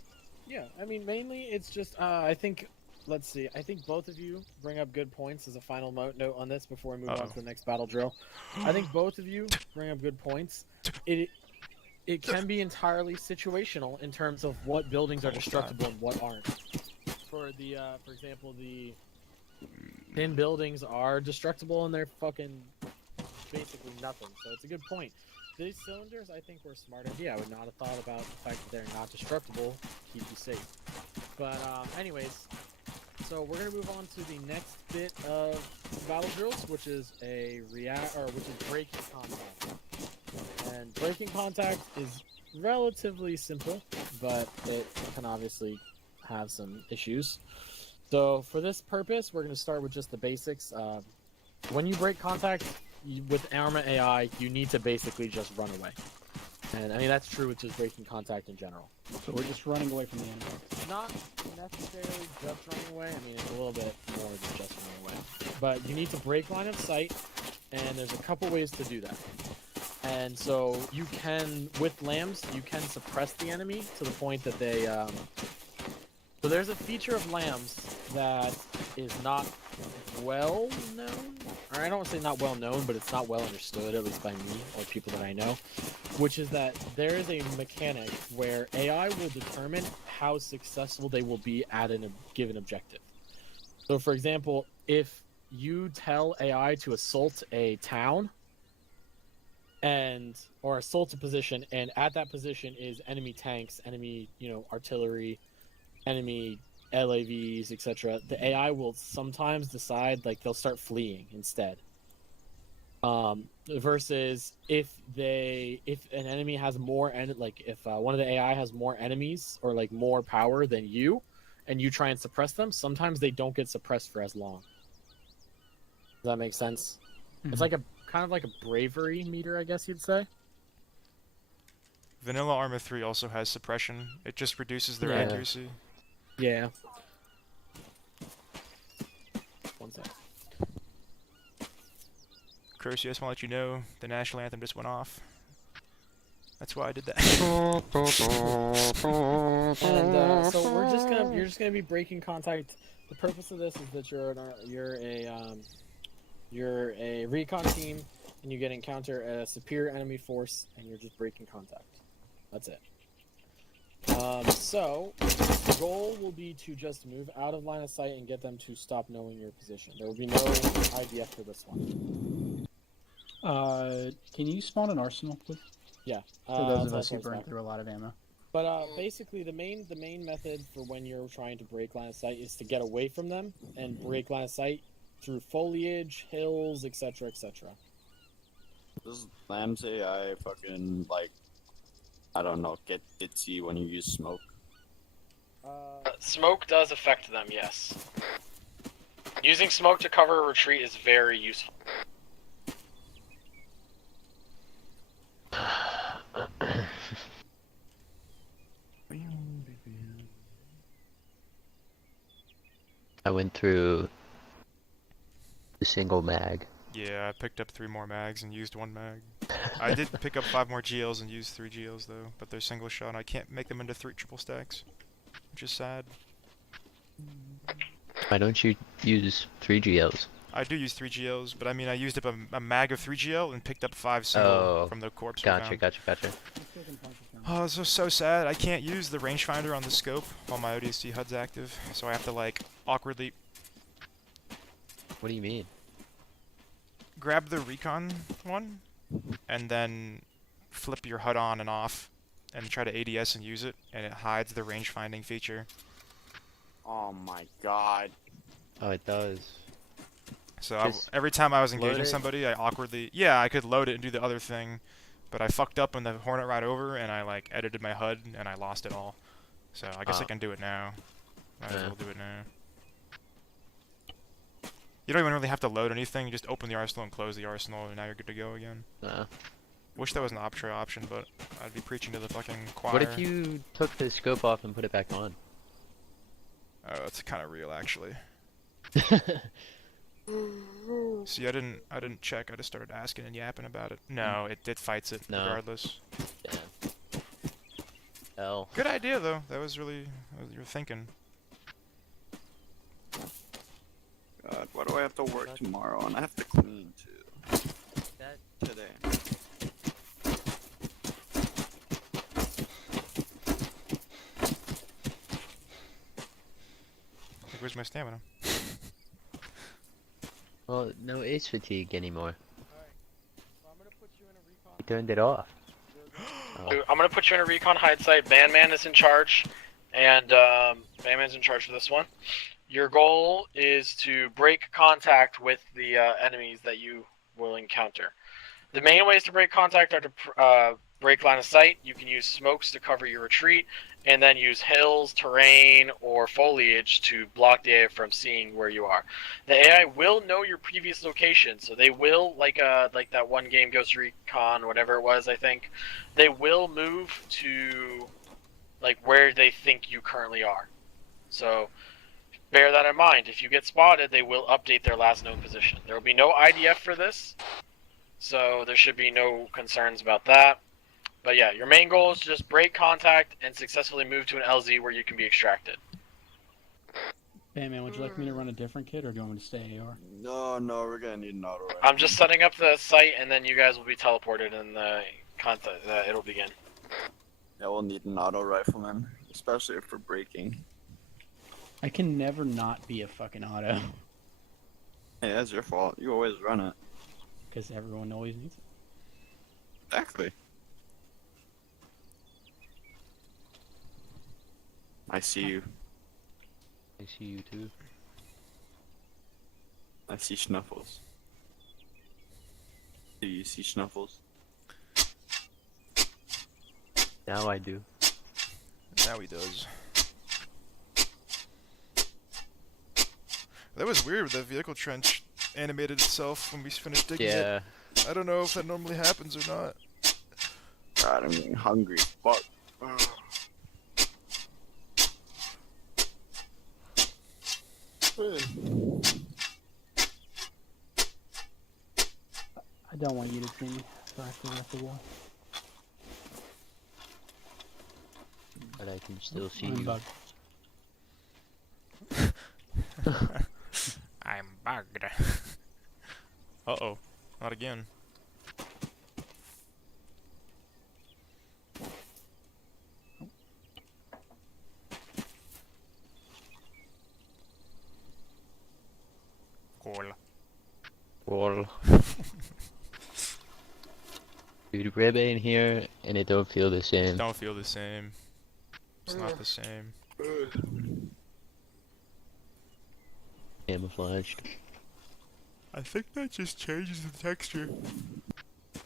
Yeah, I mean, mainly it's just, I think, let's see, I think both of you bring up good points as a final note on this before we move on to the next battle drill. I think both of you bring up good points. It can be entirely situational in terms of what buildings are destructible and what aren't. For example, the thin buildings are destructible and they're fucking basically nothing. So it's a good point. These cylinders, I think, were a smart idea. I would not have thought about the fact that they're not destructible, keep you safe. But anyways, so we're gonna move on to the next bit of battle drills, which is breaking contact. And breaking contact is relatively simple, but it can obviously have some issues. So for this purpose, we're going to start with just the basics. When you break contact with Arma AI, you need to basically just run away. And I mean, that's true with just breaking contact in general. So we're just running away from the enemy. Not necessarily just running away. I mean, it's a little bit more than just running away. But you need to break line of sight, and there's a couple ways to do that. And so you can, with lambs, you can suppress the enemy to the point that they, so there's a feature of lambs that is not well known, or I don't want to say not well known, but it's not well understood, at least by me or people that I know, which is that there is a mechanic where AI will determine how successful they will be at a given objective. So for example, if you tell AI to assault a town, or assault a position, and at that position is enemy tanks, enemy, artillery, enemy LAVs, etc. The AI will sometimes decide they'll start fleeing instead. Versus if an enemy has more if one of the AI has more enemies or more power than you, and you try and suppress them, sometimes they don't get suppressed for as long. Does that make sense? Mm-hmm. It's kind of like a bravery meter, I guess you'd say. Vanilla Armor 3 also has suppression. It just reduces their accuracy. Yeah. One sec. Curse, I just want to let you know the national anthem just went off. That's why I did that. And so you're just gonna be breaking contact. The purpose of this is that you're a recon team, and you get encounter a superior enemy force, and you're just breaking contact. That's it. So the goal will be to just move out of line of sight and get them to stop knowing your position. There will be no IDF for this one. Can you spawn an arsenal, please? Yeah. For those of us who burn through a lot of ammo. But basically, the main method for when you're trying to break line of sight is to get away from them and break line of sight through foliage, hills, etc., etc. Does Lamb's AI fucking, I don't know, get itsy when you use smoke? Smoke does affect them, yes. Using smoke to cover a retreat is very useful. I went through the single mag. Yeah, I picked up 3 more mags and used 1 mag. I did pick up 5 more GLs and used 3 GLs though, but they're single shot. I can't make them into 3 triple stacks, which is sad. Why don't you use 3 GLs? I do use 3 GLs, but I mean I used up a mag of 3 GL and picked up 5 single from the corpse. Gotcha. Oh, this is so sad. I can't use the rangefinder on the scope while my ODST HUD's active, so I have to awkwardly. What do you mean? Grab the recon one, and then flip your HUD on and off, and try to ADS and use it, and it hides the range finding feature. Oh my god. Oh, it does. So every time I was engaging somebody, I awkwardly... Yeah, I could load it and do the other thing, but I fucked up on the Hornet ride over, and I edited my HUD, and I lost it all. So I guess I can do it now. Might as well do it now. You don't even really have to load anything. You just open the arsenal and close the arsenal, and now you're good to go again. Wish that was an option, but I'd be preaching to the fucking choir. What if you took the scope off and put it back on? Oh, that's kind of real, actually. See, I didn't check. I just started asking and yapping about it. No, it fights it regardless. Yeah. Hell. Good idea though. That was really you were thinking. God, why do I have to work tomorrow and I have to clean too? Today. Like, where's my stamina? Well, no ace fatigue anymore. Alright. So I'm gonna put you in a recon. You turned it off. I'm gonna put you in a recon hide site. Bandman is in charge, and Bandman's in charge for this one. Your goal is to break contact with the enemies that you will encounter. The main ways to break contact are to break line of sight. You can use smokes to cover your retreat, and then use hills, terrain, or foliage to block the AI from seeing where you are. The AI will know your previous location, so they will, like that one game, Ghost Recon, whatever it was, I think, they will move to like where they think you currently are. So bear that in mind. If you get spotted, they will update their last known position. There will be no IDF for this, so there should be no concerns about that. But yeah, your main goal is to just break contact and successfully move to an LZ where you can be extracted. Hey man, would you like me to run a different kit, or do you want me to stay AR? No, we're gonna need an auto rifle. I'm just setting up the site, and then you guys will be teleported, and the contact it'll begin. Yeah, we'll need an auto rifleman, especially if we're breaking. I can never not be a fucking auto. Hey, that's your fault. You always run it. Because everyone always needs it. Exactly. I see you. I see you too. I see Snuffles. Do you see Snuffles? Now I do. Now he does. That was weird. The vehicle trench animated itself when we finished digging it. I don't know if that normally happens or not. God, I'm getting hungry. Fuck. I don't want you to see me, so I have to rest the wall. But I can still see I'm you. bugged. I'm bugged. Uh-oh. Not again. Cool. Dude, Rib ain't here, and it don't feel the same. Don't feel the same. It's not the same. Camouflaged. I think that just changes the texture.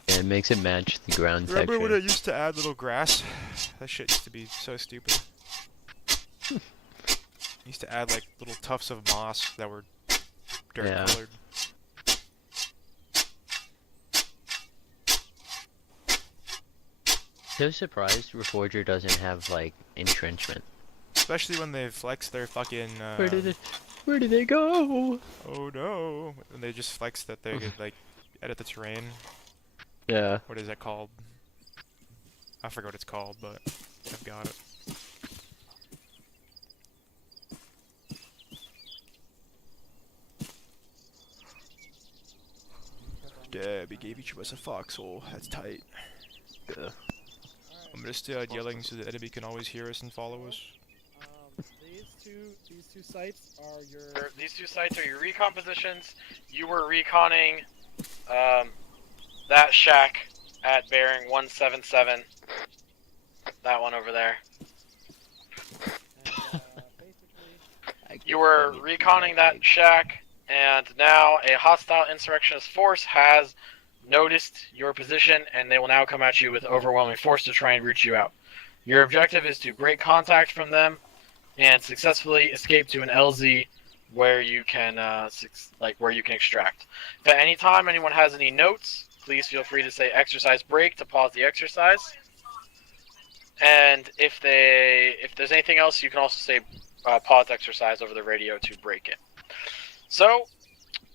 Yeah, it makes it match the ground Remember texture. when it used to add little grass? That shit used to be so stupid. Used to add like little tufts of moss that were dirt colored. So surprised Reforger doesn't have like entrenchment. Especially when they flex their fucking Where did they go? oh no. And they just flex that they could like edit the terrain. Yeah. What is that called? I forget what it's called, but I've got it. Yeah, we gave each of us a foxhole. That's tight. Yeah. I'm gonna start yelling so the enemy can always hear us and follow us. These two sites are your recon positions. You were reconning that shack at bearing 177. That one over there. You were reconning that shack, and now a hostile insurrectionist force has noticed your position, and they will now come at you with overwhelming force to try and root you out. Your objective is to break contact from them and successfully escape to an LZ where you can where you can extract. If at any time anyone has any notes, please feel free to say exercise break to pause the exercise. And if there's anything else, you can also say pause exercise over the radio to break it. So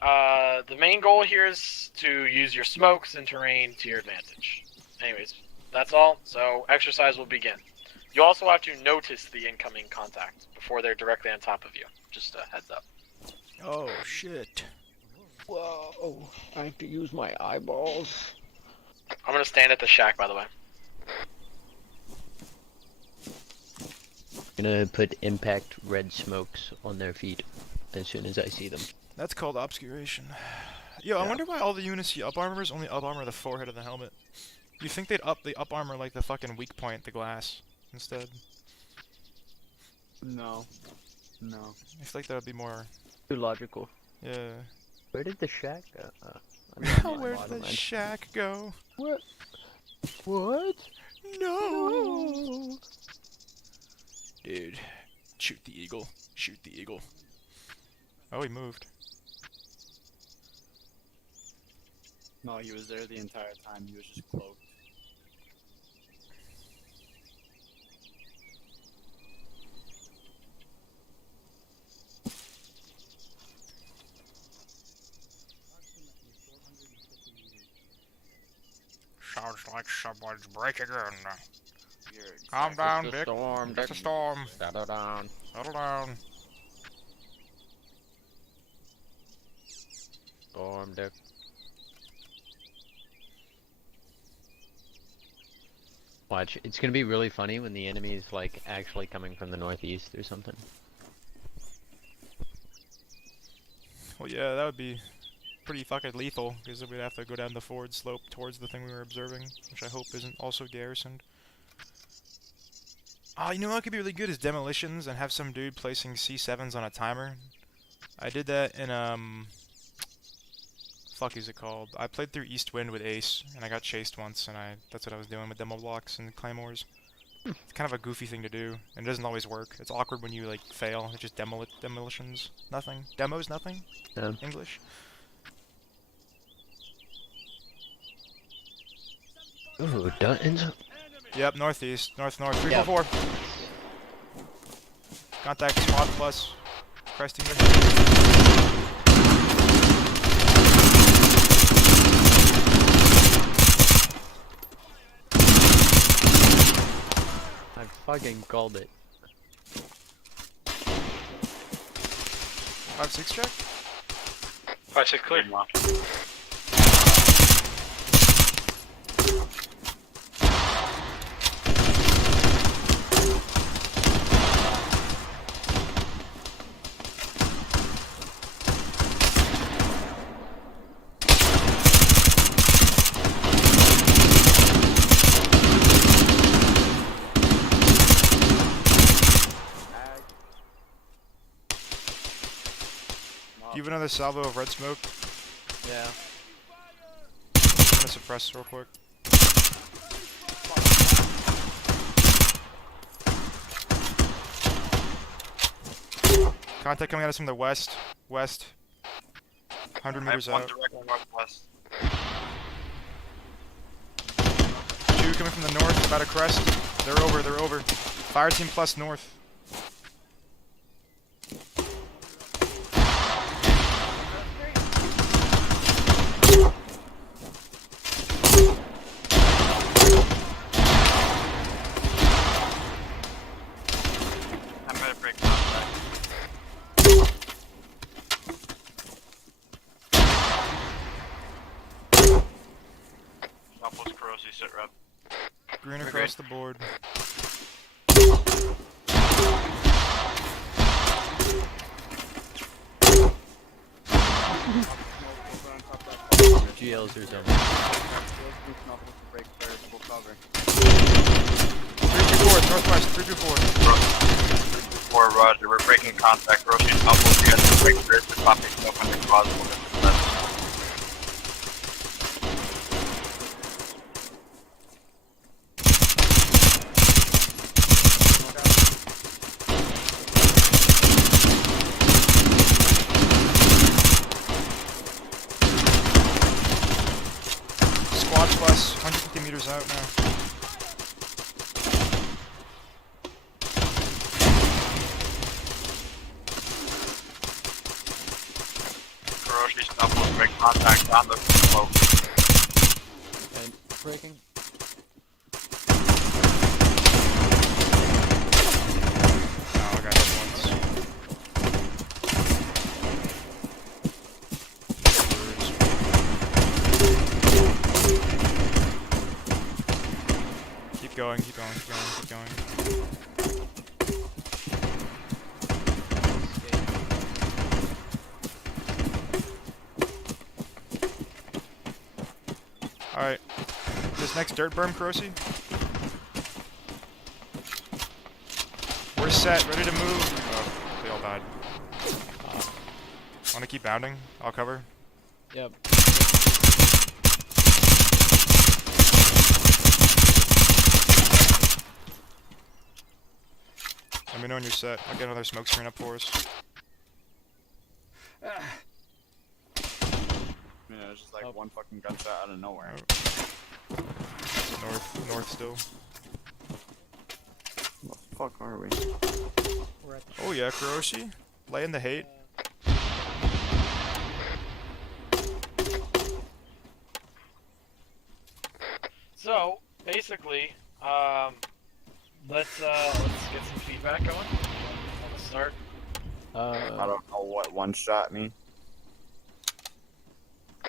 the main goal here is to use your smokes and terrain to your advantage. Anyways, that's all. So exercise will begin. You also have to notice the incoming contact before they're directly on top of you. Just a heads up. Oh shit. Whoa, I have to use my eyeballs. I'm gonna stand at the shack, by the way. I'm gonna put impact red smokes on their feet as soon as I see them. That's called obscuration. Yo, I wonder why all the units see up armors only up armor the forehead of the helmet. You think they'd up armor like the fucking weak point, the glass, instead? No. No. I feel like that would be more... Too logical. Yeah. Where did the shack go? Where did the shack go? What? What? No! Dude, shoot the eagle. Shoot the eagle. Oh, he moved. No, he was there the entire time. He was just cloaked. Sounds like someone's breaking in. Here, Calm down, Dick. Storm, It's a storm. Settle down. Settle down. Storm, Dick. Watch, it's gonna be really funny when the enemy is like actually coming from the northeast or something. Well, yeah, that would be pretty fucking lethal, because we'd have to go down the forward slope towards the thing we were observing, which I hope isn't also garrisoned. Oh, you know what could be really good is demolitions and have some dude placing C7s on a timer. I did that in, fuck is it called? I played through East Wind with Ace, and I got chased once, and that's what I was doing with demo blocks and claymores. It's kind of a goofy thing to do, and it doesn't always work. It's awkward when you, like, fail. It's just demolitions. Nothing. Demos, nothing? Yeah. English? Ooh, Duttons. Yep, northeast. North. 344. Contact squad plus. Cresting the I fucking called it. 5-6 check? 5-6 clear. Give another salvo of red smoke. Yeah. I'm gonna suppress real quick. Contact coming at us from the west. 100 meters out. northwest. 2 coming from the north, about a crest. They're over. Fire team plus north. Sit rep. Green across the board. GLs or something. 324, northwest, 324. 324, roger. We're breaking contact. Roshi and Alpha, you guys can break through the topic stuff under plausible. 150 meters out now. Grocery stuff will break contact on the smoke. And breaking. Oh, I got hit once. Keep going, keep going, keep going, keep going. Alright. This next dirt berm, Crossy? We're set, ready to move. Oh, they all died. Wanna keep bounding? I'll cover. Yep. Let me know when you're set. I'll get another smoke screen up for us. Yeah, it's just like one fucking gunshot out of nowhere. North still. What the fuck are we? Oh yeah, Kuroshi. Laying the hate. So basically, let's get some feedback going. On the start. I don't know what one shot me.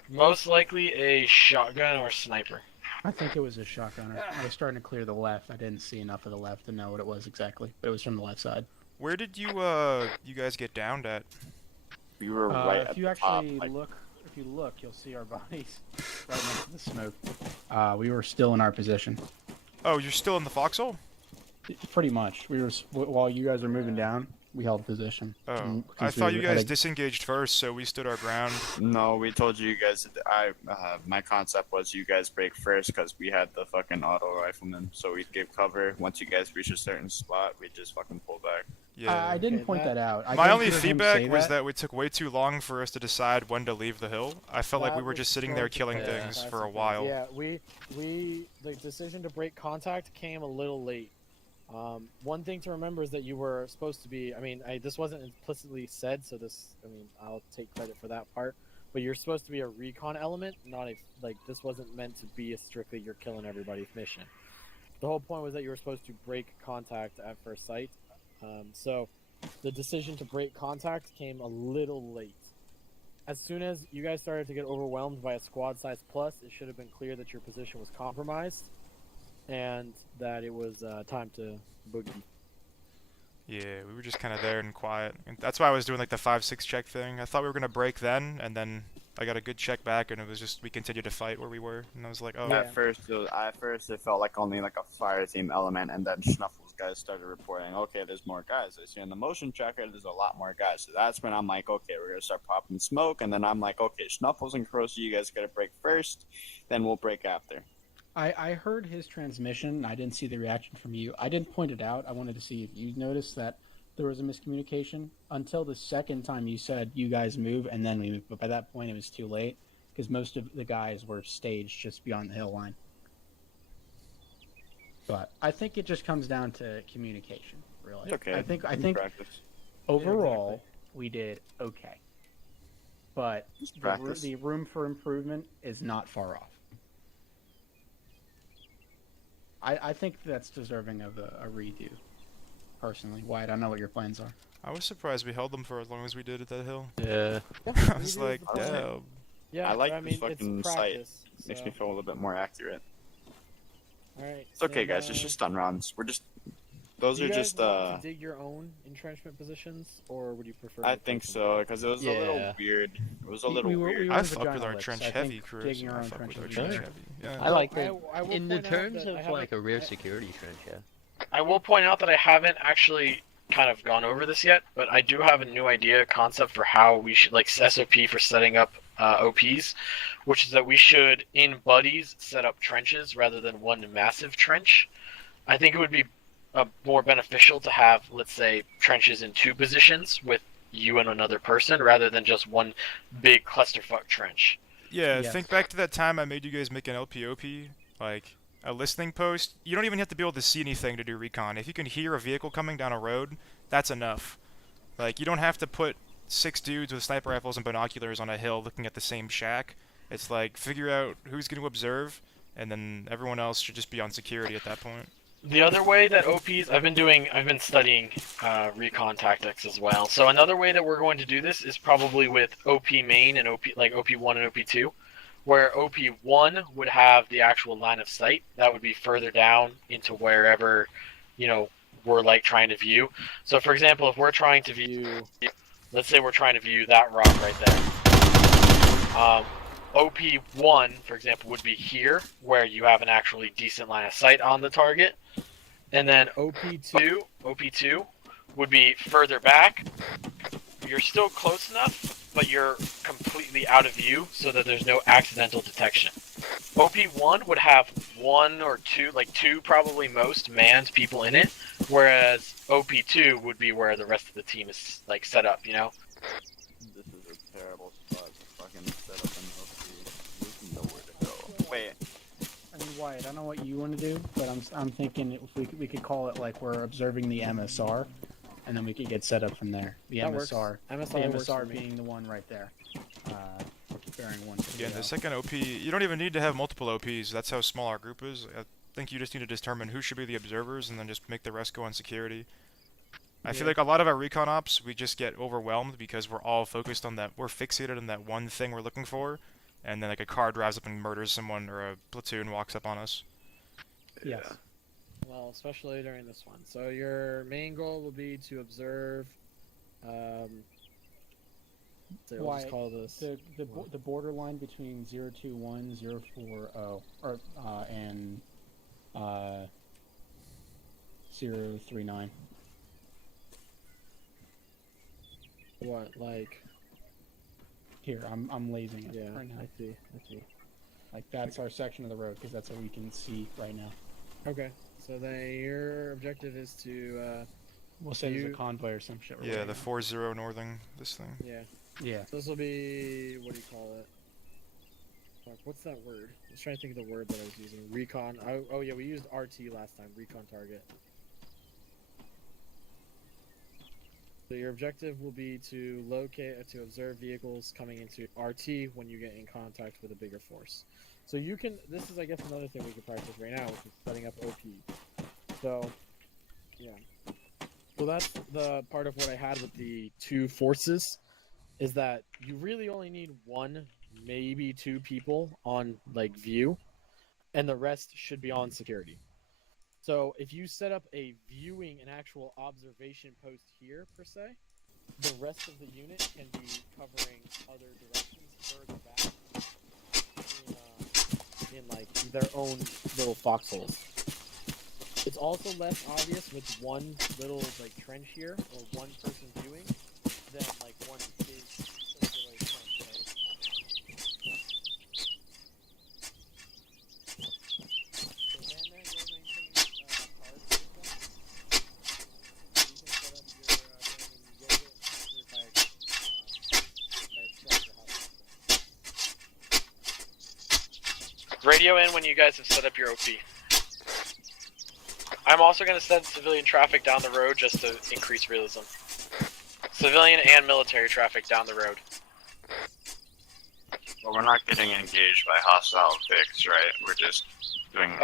Most likely a shotgun or sniper. I think it was a shotgunner. I was starting to clear the left. I didn't see enough of the left to know what it was exactly, but it was from the left side. Where did you guys get downed at? We were right at If you the top. actually Like, look, if you look, you'll see our bodies right next to the smoke. We were still in our position. Oh, you're still in the foxhole? Pretty much. We were while you guys were moving down. We held position. Oh, I thought you guys disengaged first, so we stood our ground. no, we told you guys. My concept was you guys break first because we had the fucking auto rifleman, so we'd give cover. Once you guys reach a certain spot, we'd just fucking pull back. Yeah. I didn't point that out. My only feedback was that we took way too long for us to decide when to leave the hill. I felt like we were just sitting there killing things for a while. Yeah, the decision to break contact came a little late. One thing to remember is that you were supposed to be, this wasn't implicitly said, so I'll take credit for that part, but you're supposed to be a recon element, not this wasn't meant to be a strictly you're killing everybody mission. The whole point was that you were supposed to break contact at first sight, so the decision to break contact came a little late. As soon as you guys started to get overwhelmed by a squad size plus, it should have been clear that your position was compromised, and that it was time to boogie. Yeah, we were just kind of there and quiet. And that's why I was doing like the 5-6 check thing. I thought we were going to break then, and then I got a good check back, and it was just we continued to fight where we were. And I was like, oh. Yeah. At first it felt like only like a fire team element, and then Snuffles guys started reporting, okay, there's more guys. I see in the motion tracker there's a lot more guys. So that's when I'm like, okay, we're going to start popping smoke, and then I'm like, okay, Snuffles and Kuroshi, you guys got to break first, then we'll break after. I heard his transmission. I didn't see the reaction from you. I didn't point it out. I wanted to see if you noticed that there was a miscommunication until the second time you said you guys move and then we move. But by that point, it was too late because most of the guys were staged just beyond the hill line. But I think it just comes down to communication, really. Okay. I think practice. overall Yeah, exactly. we did okay, but Practice. the room for improvement is not far off. I think that's deserving of a redo, personally. Wyatt, I don't know what your plans are. I was surprised we held them for as long as we did at that hill. Yeah. I was like, damn. Yeah, I like this fucking it's sight. practice, Makes so. me feel a little bit more accurate. All right. It's okay, guys. It's just stun rounds. Those Do are you guys just. want to dig your own entrenchment positions, or would you prefer? I to think take so because it was a little Yeah. weird. It was a We little were- weird. we were- I in fuck with vagina our lips. trench I heavy think crew. digging our I own fuck with our trenches trench is heavy. better. Yeah. I like I it. will In point the out terms that I of haven't- like a rear security trench, yeah. I will point out that I haven't actually kind of gone over this yet, but I do have a new idea, concept for how we should, like SOP for setting up OPs, which is that we should, in buddies, set up trenches rather than one massive trench. I think it would be more beneficial to have, let's say, trenches in two positions with you and another person rather than just one big clusterfuck trench. Yeah, Yes. think back to that time I made you guys make an LPOP. Like, a listening post, you don't even have to be able to see anything to do recon. If you can hear a vehicle coming down a road, that's enough. Like, you don't have to put 6 dudes with sniper rifles and binoculars on a hill looking at the same shack. It's like, figure out who's going to observe, and then everyone else should just be on security at that point. The other way that OPs, I've been studying recon tactics as well. So another way that we're going to do this is probably with OP main and OP, like OP1 and OP2, where OP1 would have the actual line of sight. That would be further down into wherever, you know, we're like trying to view. So for example, if we're trying to view, let's say we're trying to view that rock right there. OP1, for example, would be here, where you have an actually decent line of sight on the target. And then OP2 would be further back. You're still close enough, but you're completely out of view so that there's no accidental detection. OP1 would have 1 or 2, like 2 probably most manned people in it, whereas OP2 would be where the rest of the team is like set up, you know? This is a terrible spot to fucking set up an OP. There's nowhere to go. Wait. I mean, Wyatt, I don't know what you want to do, but I'm thinking if we could call it like we're observing the MSR, and then we could get set up from there. The That MSR, works. the MSR works MSR for me. being the one right there, bearing one. Again, the second OP, you don't even need to have multiple OPs. That's how small our group is. I think you just need to determine who should be the observers, and then just make the rest go on security. I feel like a lot of our recon ops, we just get overwhelmed because we're all focused on that. We're fixated on that one thing we're looking for, and then like a car drives up and murders someone, or a platoon walks up on us. Yes. Well, especially during this one. So your main goal will be to observe. So we'll just call this the borderline between 021, 040, or and 039. what, like? Here, I'm lasing it Yeah, right now. I see. Like that's our section of the road because that's what we can see right now. Okay, so then your objective is to We'll say there's a convoy or some shit. Yeah, the 4-0 northing, this thing. Yeah. So this will be, what do you call it? Fuck, what's that word? I was trying to think of the word that I was using. Recon. Oh yeah, we used RT last time. Recon target. So your objective will be to observe vehicles coming into RT when you get in contact with a bigger force. So you can, this is I guess another thing we can practice right now, which is setting up OP. So, yeah. So that's the part of what I had with the 2 forces, is that you really only need 1, maybe 2 people on like view, and the rest should be on security. So if you set up an actual observation post here, per se, the rest of the unit can be covering other directions further back in like their own little foxholes. It's also less obvious with 1 little like trench here, or 1 person viewing, than like 1 big circular trench that I was talking about. So Van Man, you'll maintain cards at this point. You can set up your thing and you get it captured by a structure house. Radio in when you guys have set up your OP. I'm also going to send civilian traffic down the road just to increase realism. Civilian and military traffic down the road. Well, we're not getting engaged by hostile Vicks, right? We're just doing...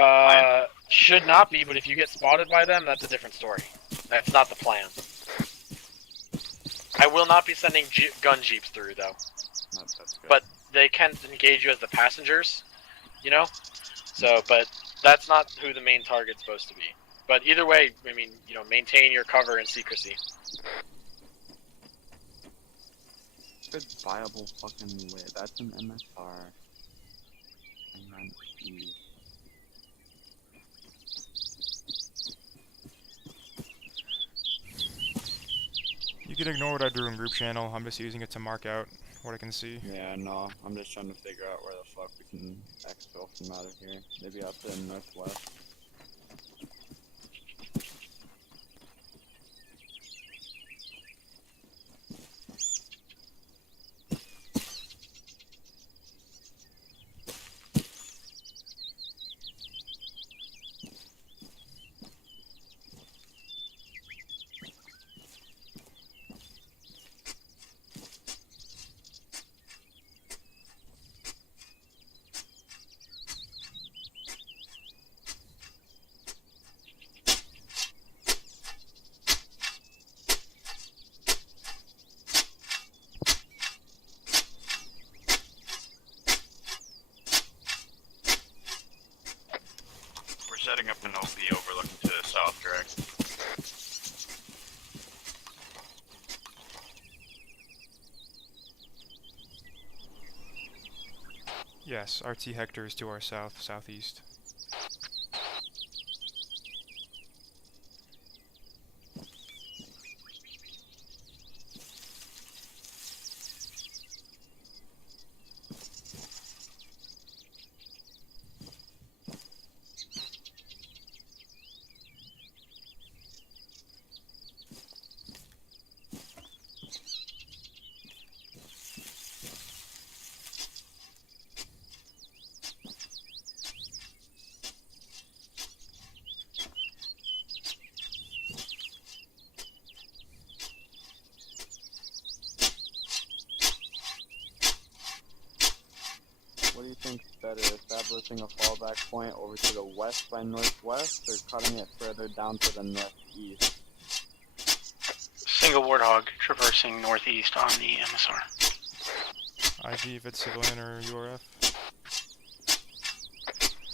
Should not be, but if you get spotted by them, that's a different story. That's not the plan. I will not be sending gun jeeps through, though. No, that's good. But they can engage you as the passengers, you know? So, but that's not who the main target's supposed to be. But either way, I mean, you know, maintain your cover and secrecy. Good viable fucking way. That's an MSR. And then E. You can ignore what I drew in group channel. I'm just using it to mark out what I can see. Yeah, no, I'm just trying to figure out where the fuck we can exfil from out of here. Maybe up to the northwest. setting up an OP overlooking to the south, correct? Yes, RT Hector is to our south, southeast. What do you think is better, establishing a fallback point over to the west by northwest, or cutting it further down to the northeast? Single Warthog traversing northeast on the MSR. ID if it's civilian or URF.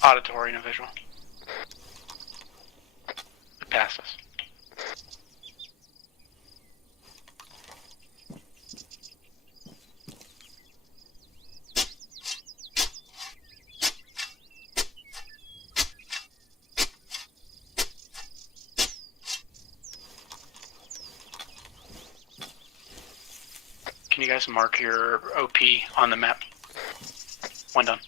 Auditory and a visual. It passes. Can you guys mark your OP on the map? When done.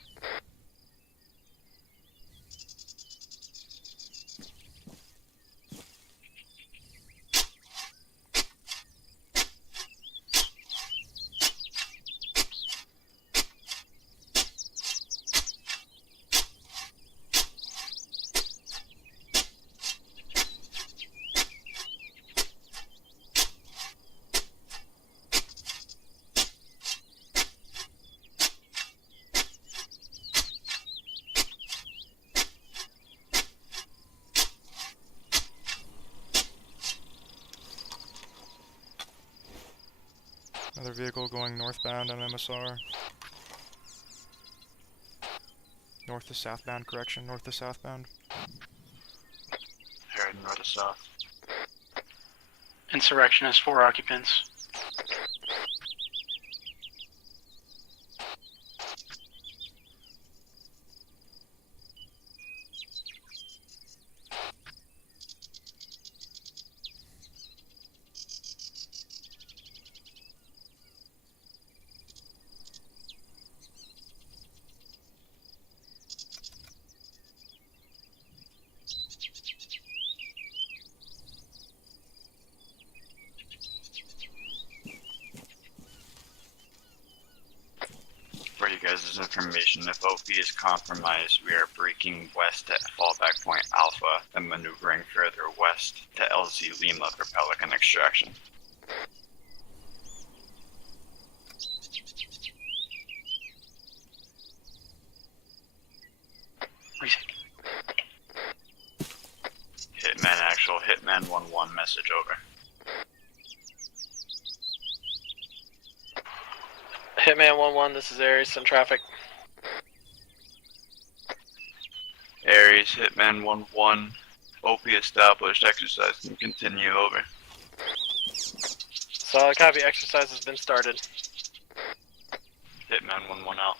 Another vehicle going northbound on MSR. North to southbound, correction, north to southbound. Heading north to south. Insurrectionist, 4 occupants. For you guys' information, if OP is compromised, we are breaking west at fallback point Alpha and maneuvering further west to LZ Lima for Pelican extraction. Hitman actual, Hitman 1-1 message over. Hitman 1-1, this is Aries, some traffic. Aries, Hitman 1-1, OP established, exercise can continue, over. Solid copy, exercise has been started. Hitman 1-1 out.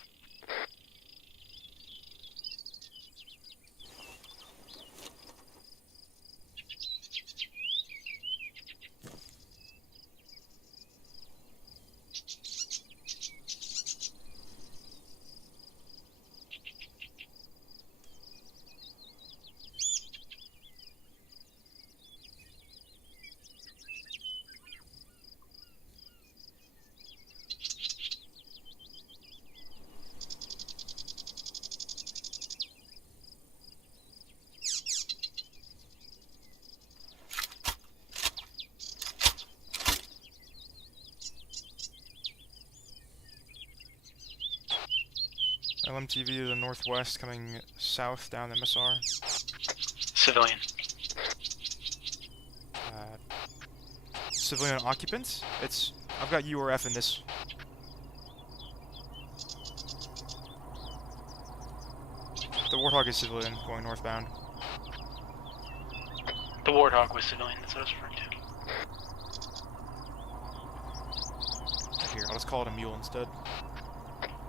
LMTV to the northwest, coming south down the MSR. Civilian. Civilian occupants? I've got URF in this. The Warthog is civilian, going northbound. The Warthog was civilian, that's what I was referring to. Here, I'll just call it a mule instead.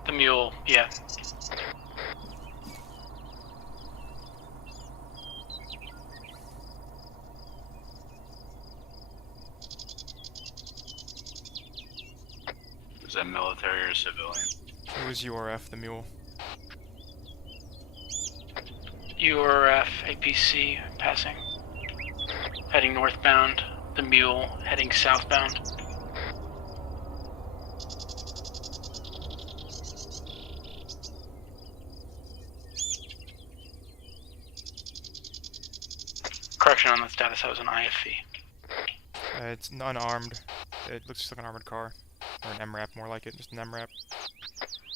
The mule, yeah. Is that military or civilian? It was URF, the mule. URF APC passing. Heading northbound. The mule heading southbound. Correction on the status, that was an IFV. It's unarmed. It looks just like an armored car. Or an MRAP, more like it, just an MRAP.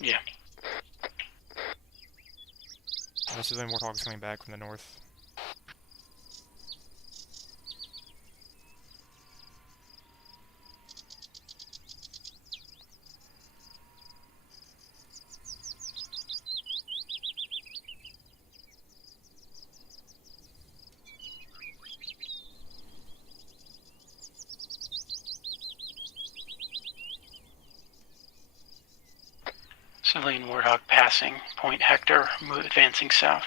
Yeah. And the civilian Warthog's coming back from the north. Civilian Warthog passing. Point Hector, advancing south.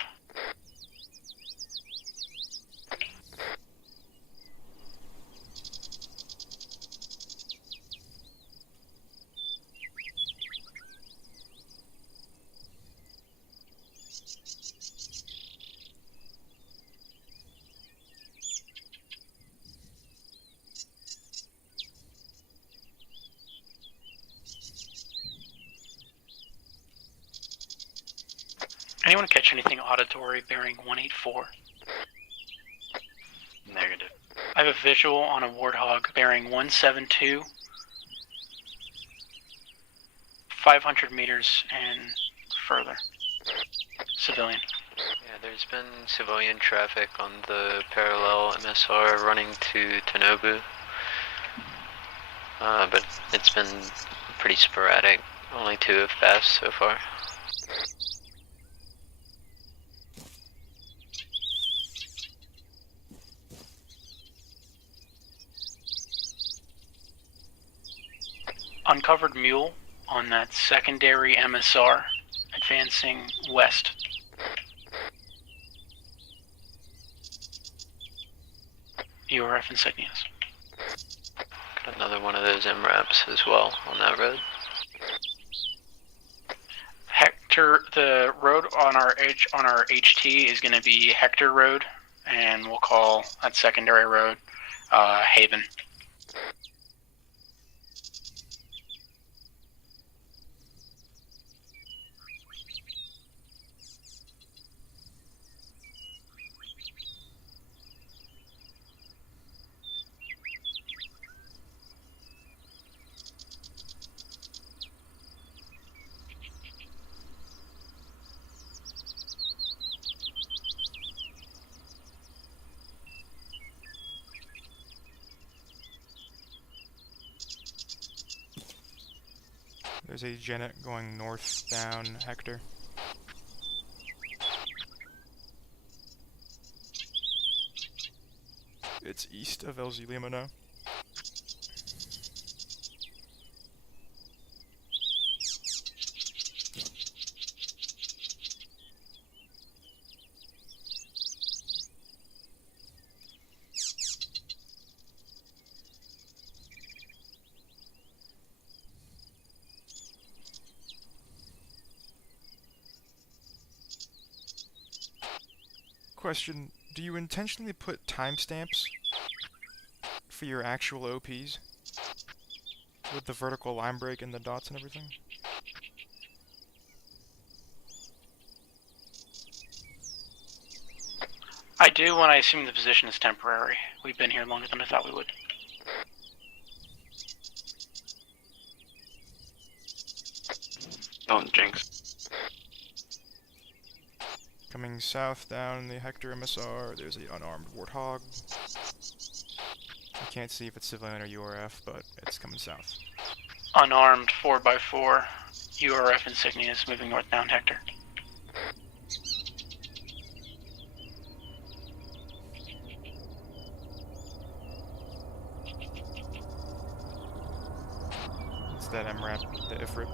Anyone catch anything auditory bearing 184? Negative. I have a visual on a Warthog bearing 172, 500 meters and further. Civilian. Yeah, there's been civilian traffic on the parallel MSR running to Tanobu. But it's been pretty sporadic. Only 2 have passed so far. Uncovered mule on that secondary MSR, advancing west. URF insignias. Got another one of those MRAPs as well on that road. Hector, the road on our HT is going to be Hector Road, and we'll call that secondary road Haven. There's a Janet going north down Hector. It's east of LZ Lima now. Question, do you intentionally put timestamps for your actual OPs? With the vertical line break and the dots and everything? I do when I assume the position is temporary. We've been here longer than I thought we would. Don't jinx. Coming south down the Hector MSR, there's an unarmed Warthog. I can't see if it's civilian or URF, but it's coming south. Unarmed 4x4, URF insignias moving northbound Hector. that MRAP, the IFRIT.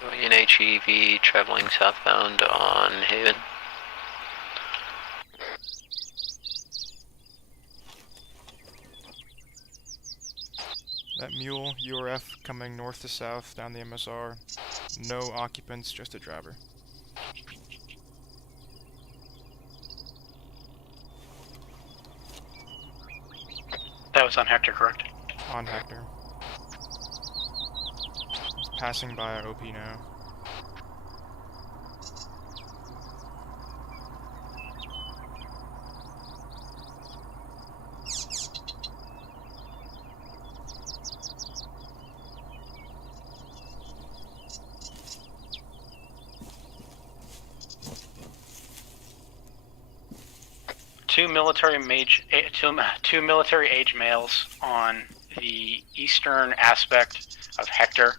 Civilian HEV traveling southbound on Haven. That mule, URF, coming north to south down the MSR. No occupants, just a driver. That was on Hector, correct? On Hector. It's passing by our OP now. Two military age males on the eastern aspect of Hector,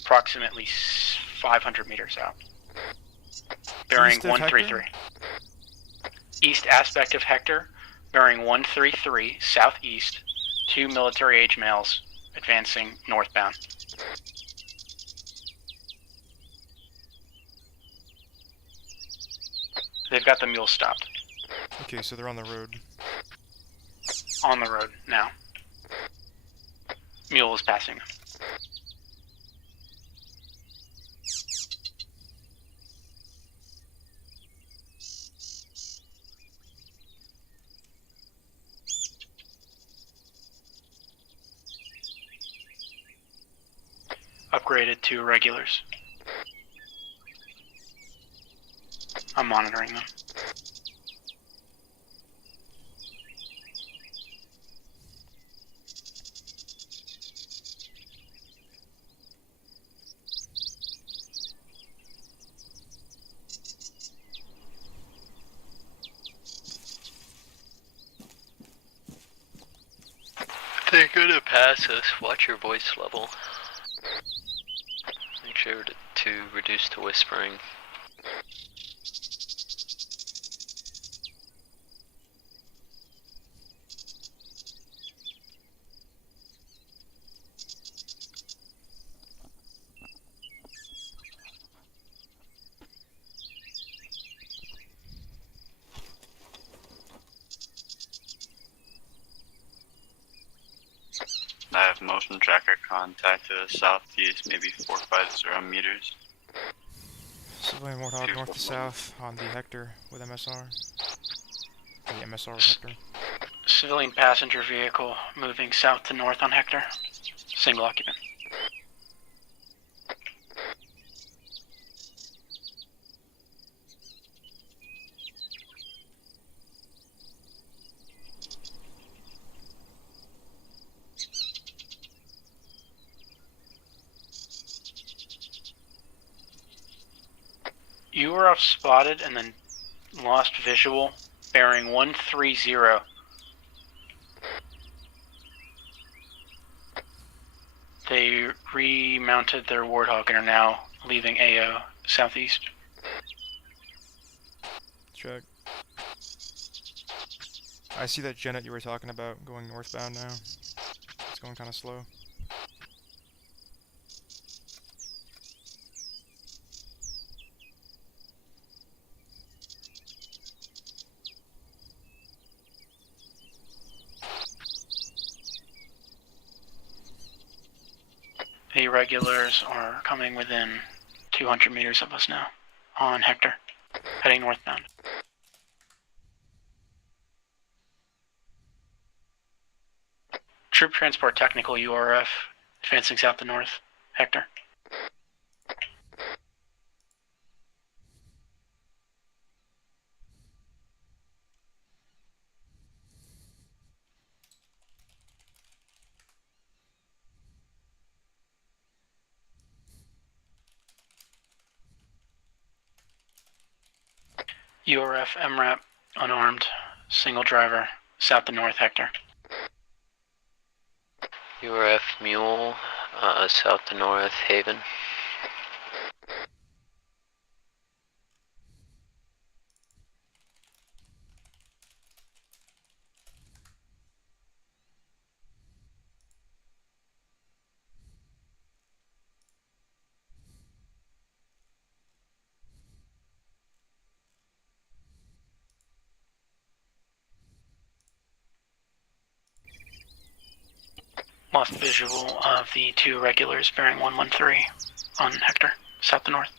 approximately 500 meters out. Bearing East of 133. East aspect of Hector, bearing 133 southeast. Two military age males advancing northbound. They've got the mule stopped. Okay, so they're on the road. On the road now. Mule is passing them. Upgraded to regulars. I'm monitoring them. They're gonna pass us. Watch your voice level. Make sure to reduce to whispering. I have motion tracker contact to the southeast, maybe 450 meters. Civilian Warthog north to south on the Hector with MSR. The MSR with Hector. Civilian passenger vehicle moving south to north on Hector. Single occupant. You were off spotted and then lost visual, bearing 130. They remounted their Warthog and are now leaving AO southeast. Check. I see that Janet you were talking about going northbound now. It's going kind of slow. The regulars are coming within 200 meters of us now on Hector, heading northbound. Troop transport technical URF, advancing south to north, Hector. URF MRAP, unarmed, single driver, south to north, Hector. URF Mule, south to north, Haven. Lost visual of the 2 regulars bearing 113 on Hector, south to north.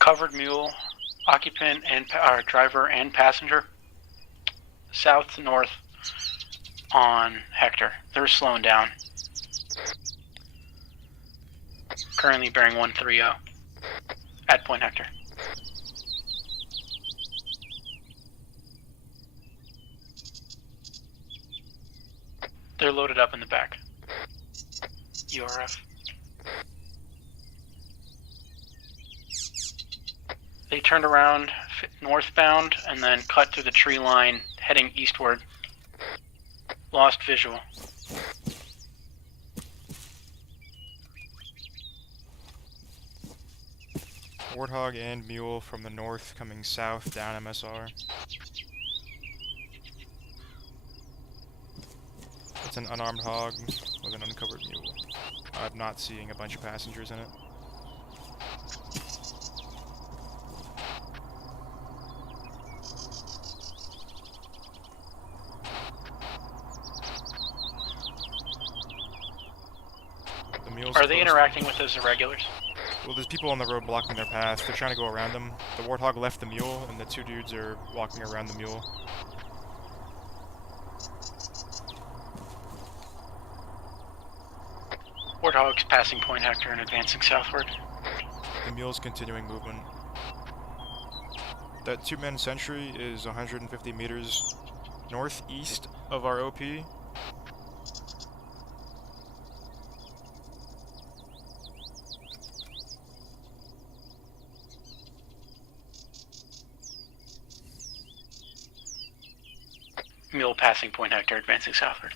Covered mule, occupant and driver and passenger, south to north on Hector. They're slowing down. Currently bearing 130 at point Hector. They're loaded up in the back. URF. They turned around northbound and then cut through the tree line heading eastward. Lost visual. Warthog and Mule from the north coming south down MSR. It's an unarmed hog with an uncovered mule. I'm not seeing a bunch of passengers in it. Are they interacting with those irregulars? Well, there's people on the road blocking their path. They're trying to go around them. The Warthog left the mule, and the 2 dudes are walking around the mule. Warthog's passing point Hector and advancing southward. The mule's continuing movement. That 2-man sentry is 150 meters northeast of our OP. Mule passing point Hector, advancing southward.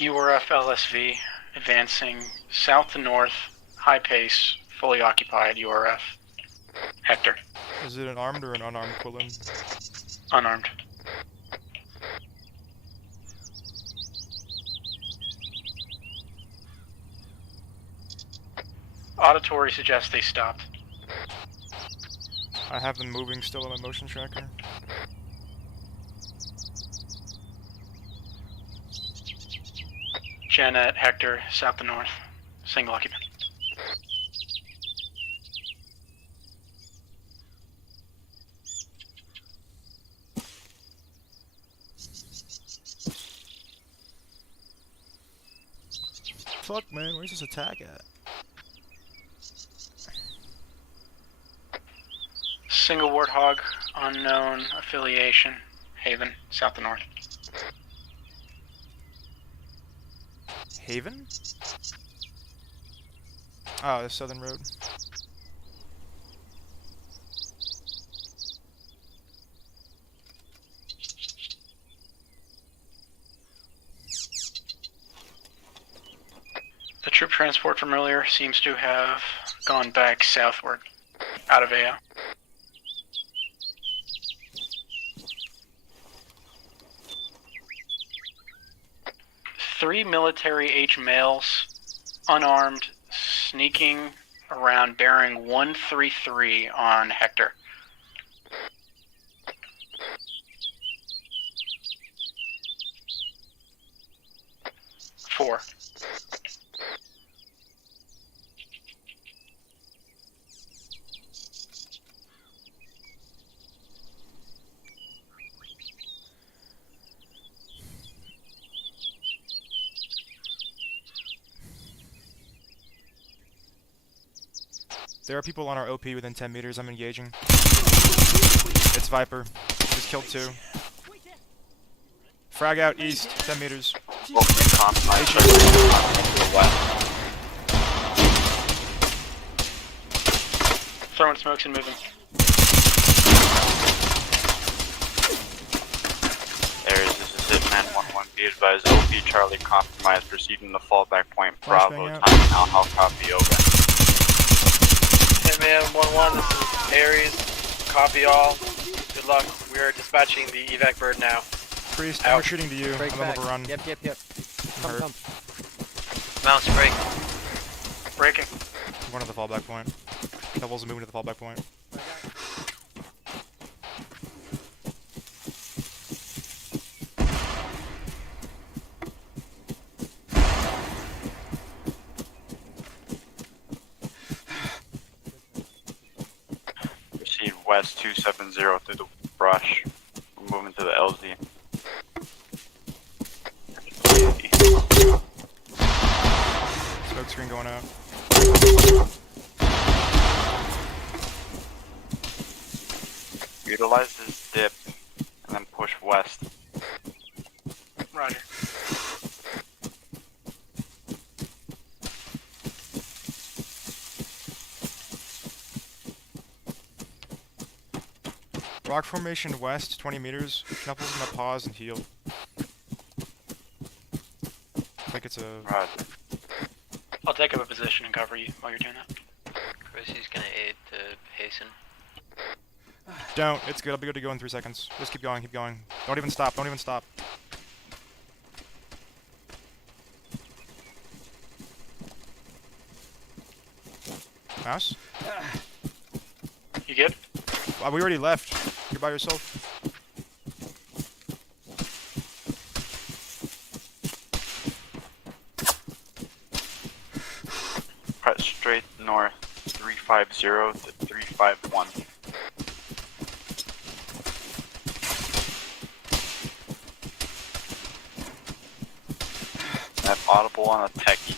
URF LSV, advancing south to north, high pace, fully occupied URF. Hector. Is it an armed or an unarmed Quillen? Unarmed. Auditory suggests they stopped. I have them moving still on my motion tracker. Janet, Hector, south to north. Single occupant. Fuck, man, where's this attack at? Single Warthog, unknown affiliation. Haven, south to north. Haven? Oh, the southern road. The troop transport from earlier seems to have gone back southward, out of AO. Three military H males, unarmed, sneaking around bearing 133 on Hector. Four. There are people on our OP within 10 meters. I'm engaging. It's Viper. Just killed 2. Frag out east, 10 meters. Throwing smokes and moving. Aries, this is Hitman 1-1. Be advised, OP Charlie compromised. Proceeding to fallback point. Bravo. Time now. How copy over? Hitman 1-1, this is Aries. Copy all. Good luck. We are dispatching the evac bird now. Priest, I'm retreating to you. Break I'm back. overrun. Yep. Hurt. Come. Mounts break. Breaking. I'm going to the fallback point. Devils are moving to the fallback point. Proceed west 270 through the brush. We're moving to the LZ. Smoke screen going out. Utilize this dip and then push west. Roger. Rock formation west, 20 meters. Knuckles gonna pause and heal. I think it's a... Roger. I'll take up a position and cover you while you're doing that. Chrissy's gonna aid to hasten. Don't. It's good. I'll be good to go in 3 seconds. Just keep going, keep going. Don't even stop. Don't even stop. Mouse? You good? We already left. You're by yourself. Press straight north 350 to 351. I have audible on a techie.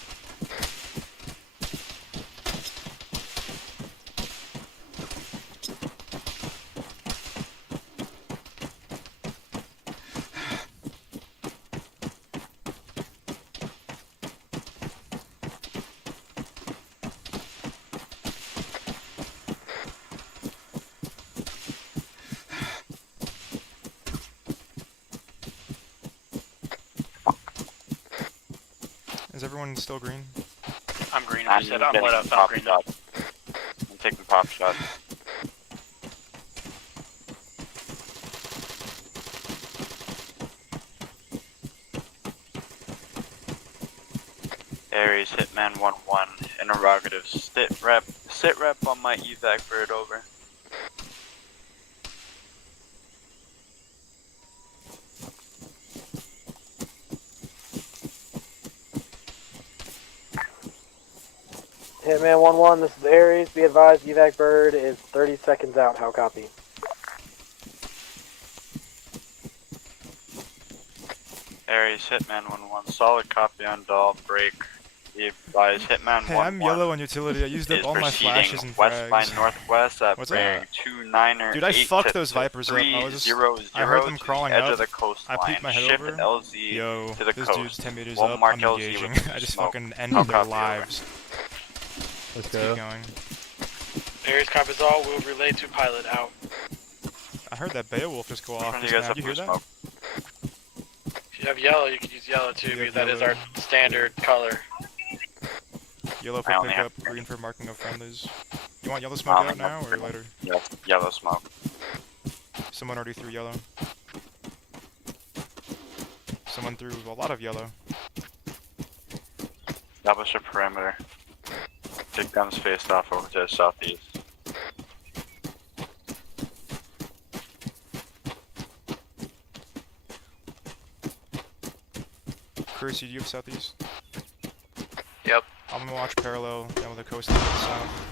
Is everyone still green? I'm green. I said I'm lit up. I'm Pop green. shot. I'm taking pop shots. Aries, Hitman 1-1. Interrogative. Sit rep on my evac bird over. Hitman 1-1, this is Aries. Be advised, evac bird is 30 seconds out. How copy? Aries, Hitman 1-1. Solid copy on doll. Break. Be advised, Hitman 1-1. Hey, I'm yellow on utility. I used up all my flashes and west by frags. northwest at What's bearing that? 29er. Dude, I fucked those Vipers up. I was just... I heard them crawling edge up. of the coastline. I peeked my head Shift over. LZ Yo, to the this coast. dude's 10 meters One up. mark I'm LZ engaging. with I just smoke. fucking ended I'll their copy over. lives. Let's Keep go. going. Aries Carpazal will relay to pilot out. I heard that Beowulf just go off. When Just you guys now. have Did you hear blue that? smoke. If you have yellow, you can use yellow too, You because have that is yellow. our standard color. Yellow I for only pickup, have green for marking of friendlies. You want yellow smoke out now or later? Yeah, yellow smoke. Someone already threw yellow. Someone threw a lot of yellow. Establish a perimeter. Take guns faced off over to the southeast. Cursey, do you have southeast? Yep. I'm gonna watch parallel down with the coastline to the south.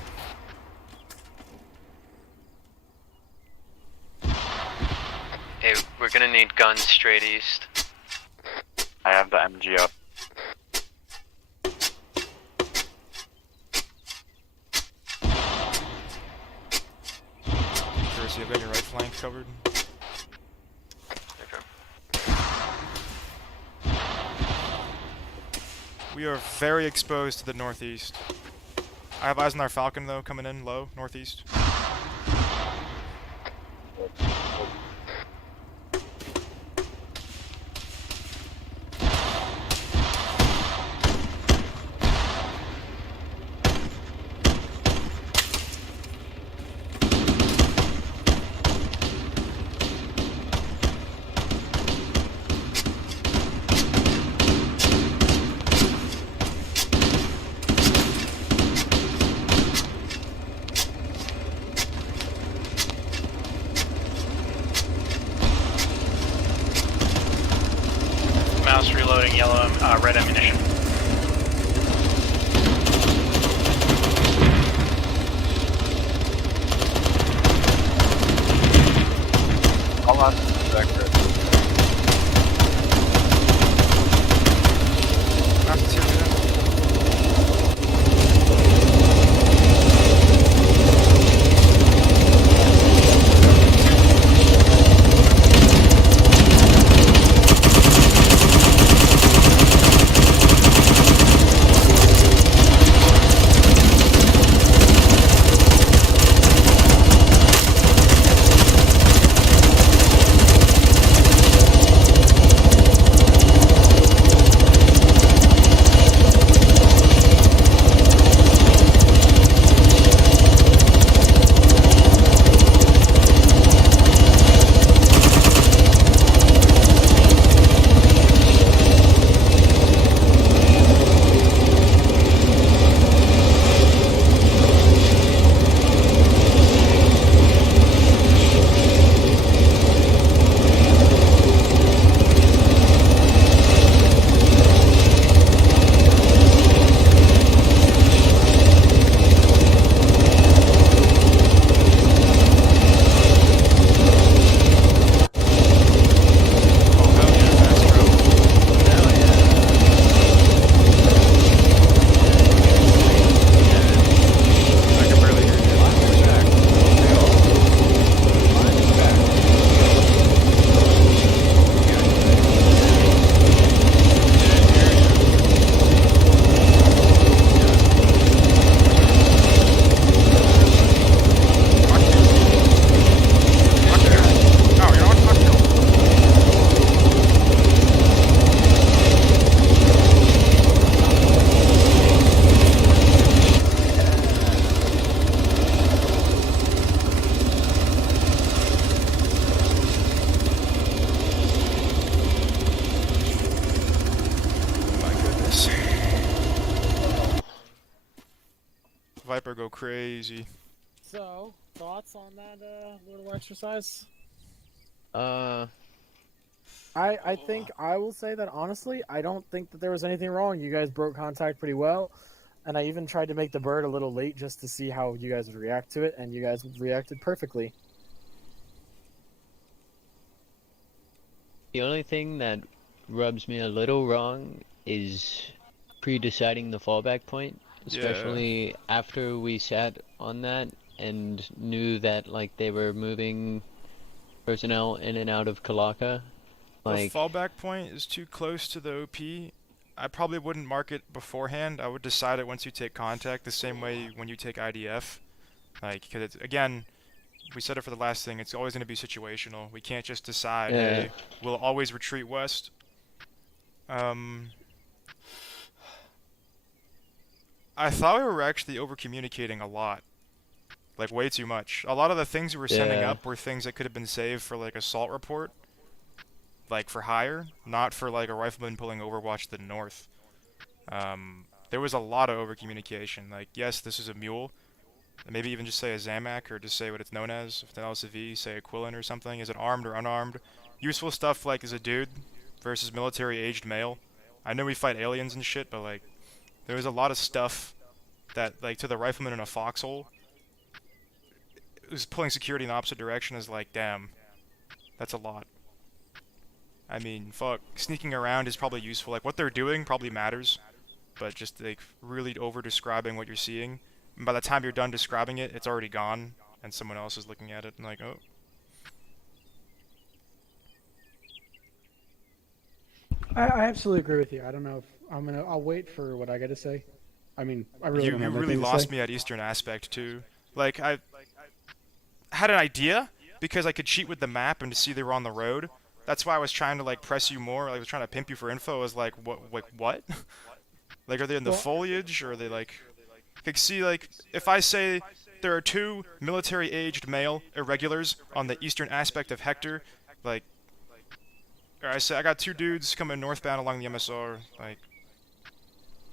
Hey, we're gonna need guns straight east. I have the MG up. Cursey, I've got your right flank covered. We are very exposed to the northeast. I have eyes on our Falcon though, coming in low, northeast. Mouse reloading yellow, red ammunition. I'll ask back red. Mouse, here, do that. Viper go crazy. So, thoughts on that little exercise? Uh, I think I will say that honestly, I don't think that there was anything wrong. You guys broke contact pretty well, and I even tried to make the bird a little late just to see how you guys would react to it, and you guys reacted perfectly. the only thing that rubs me a little wrong is pre-deciding the fallback point, especially after we sat on that and knew that like they were moving personnel in and out of Kalaka. The Like, fallback point is too close to the OP. I probably wouldn't mark it beforehand. I would decide it once you take contact, the same way when you take IDF. Like, because it's, again, we said it for the last thing, it's always going to be situational. We can't just decide, hey, we'll always retreat west. I thought we were actually over-communicating a lot. Like, way too much. A lot of the things we were sending up were things that could have been saved for, like, assault report. Like, for hire, not for, like, a rifleman pulling Overwatch to the north. There was a lot of over-communication. Like, yes, this is a mule. Maybe even just say a Zamak, or just say what it's known as. If it's an LSV, say a Quillen or something. Is it armed or unarmed? Useful stuff like, is a dude versus military-aged male. I know we fight aliens and shit, but, like, there was a lot of stuff that, like, to the rifleman in a foxhole, it was pulling security in the opposite direction is like, damn, that's a lot. I mean, fuck, sneaking around is probably useful. Like, what they're doing probably matters, but just, like, really over-describing what you're seeing. And by the time you're done describing it, it's already gone, and someone else is looking at it and like, oh. I absolutely agree with you. I don't know if I'll wait for what I got to say. I mean, I really don't have You really anything to lost say. me at Eastern Aspect, too. Like, I had an idea, because I could cheat with the map and to see they were on the road. That's why I was trying to, like, press you more. Like, I was trying to pimp you for info. I was like, what? Like, are they in the foliage, or are they, like... see, like, if I say there are 2 military-aged male irregulars on the eastern aspect of Hector, like... Or I say, I got 2 dudes coming northbound along the MSR, like...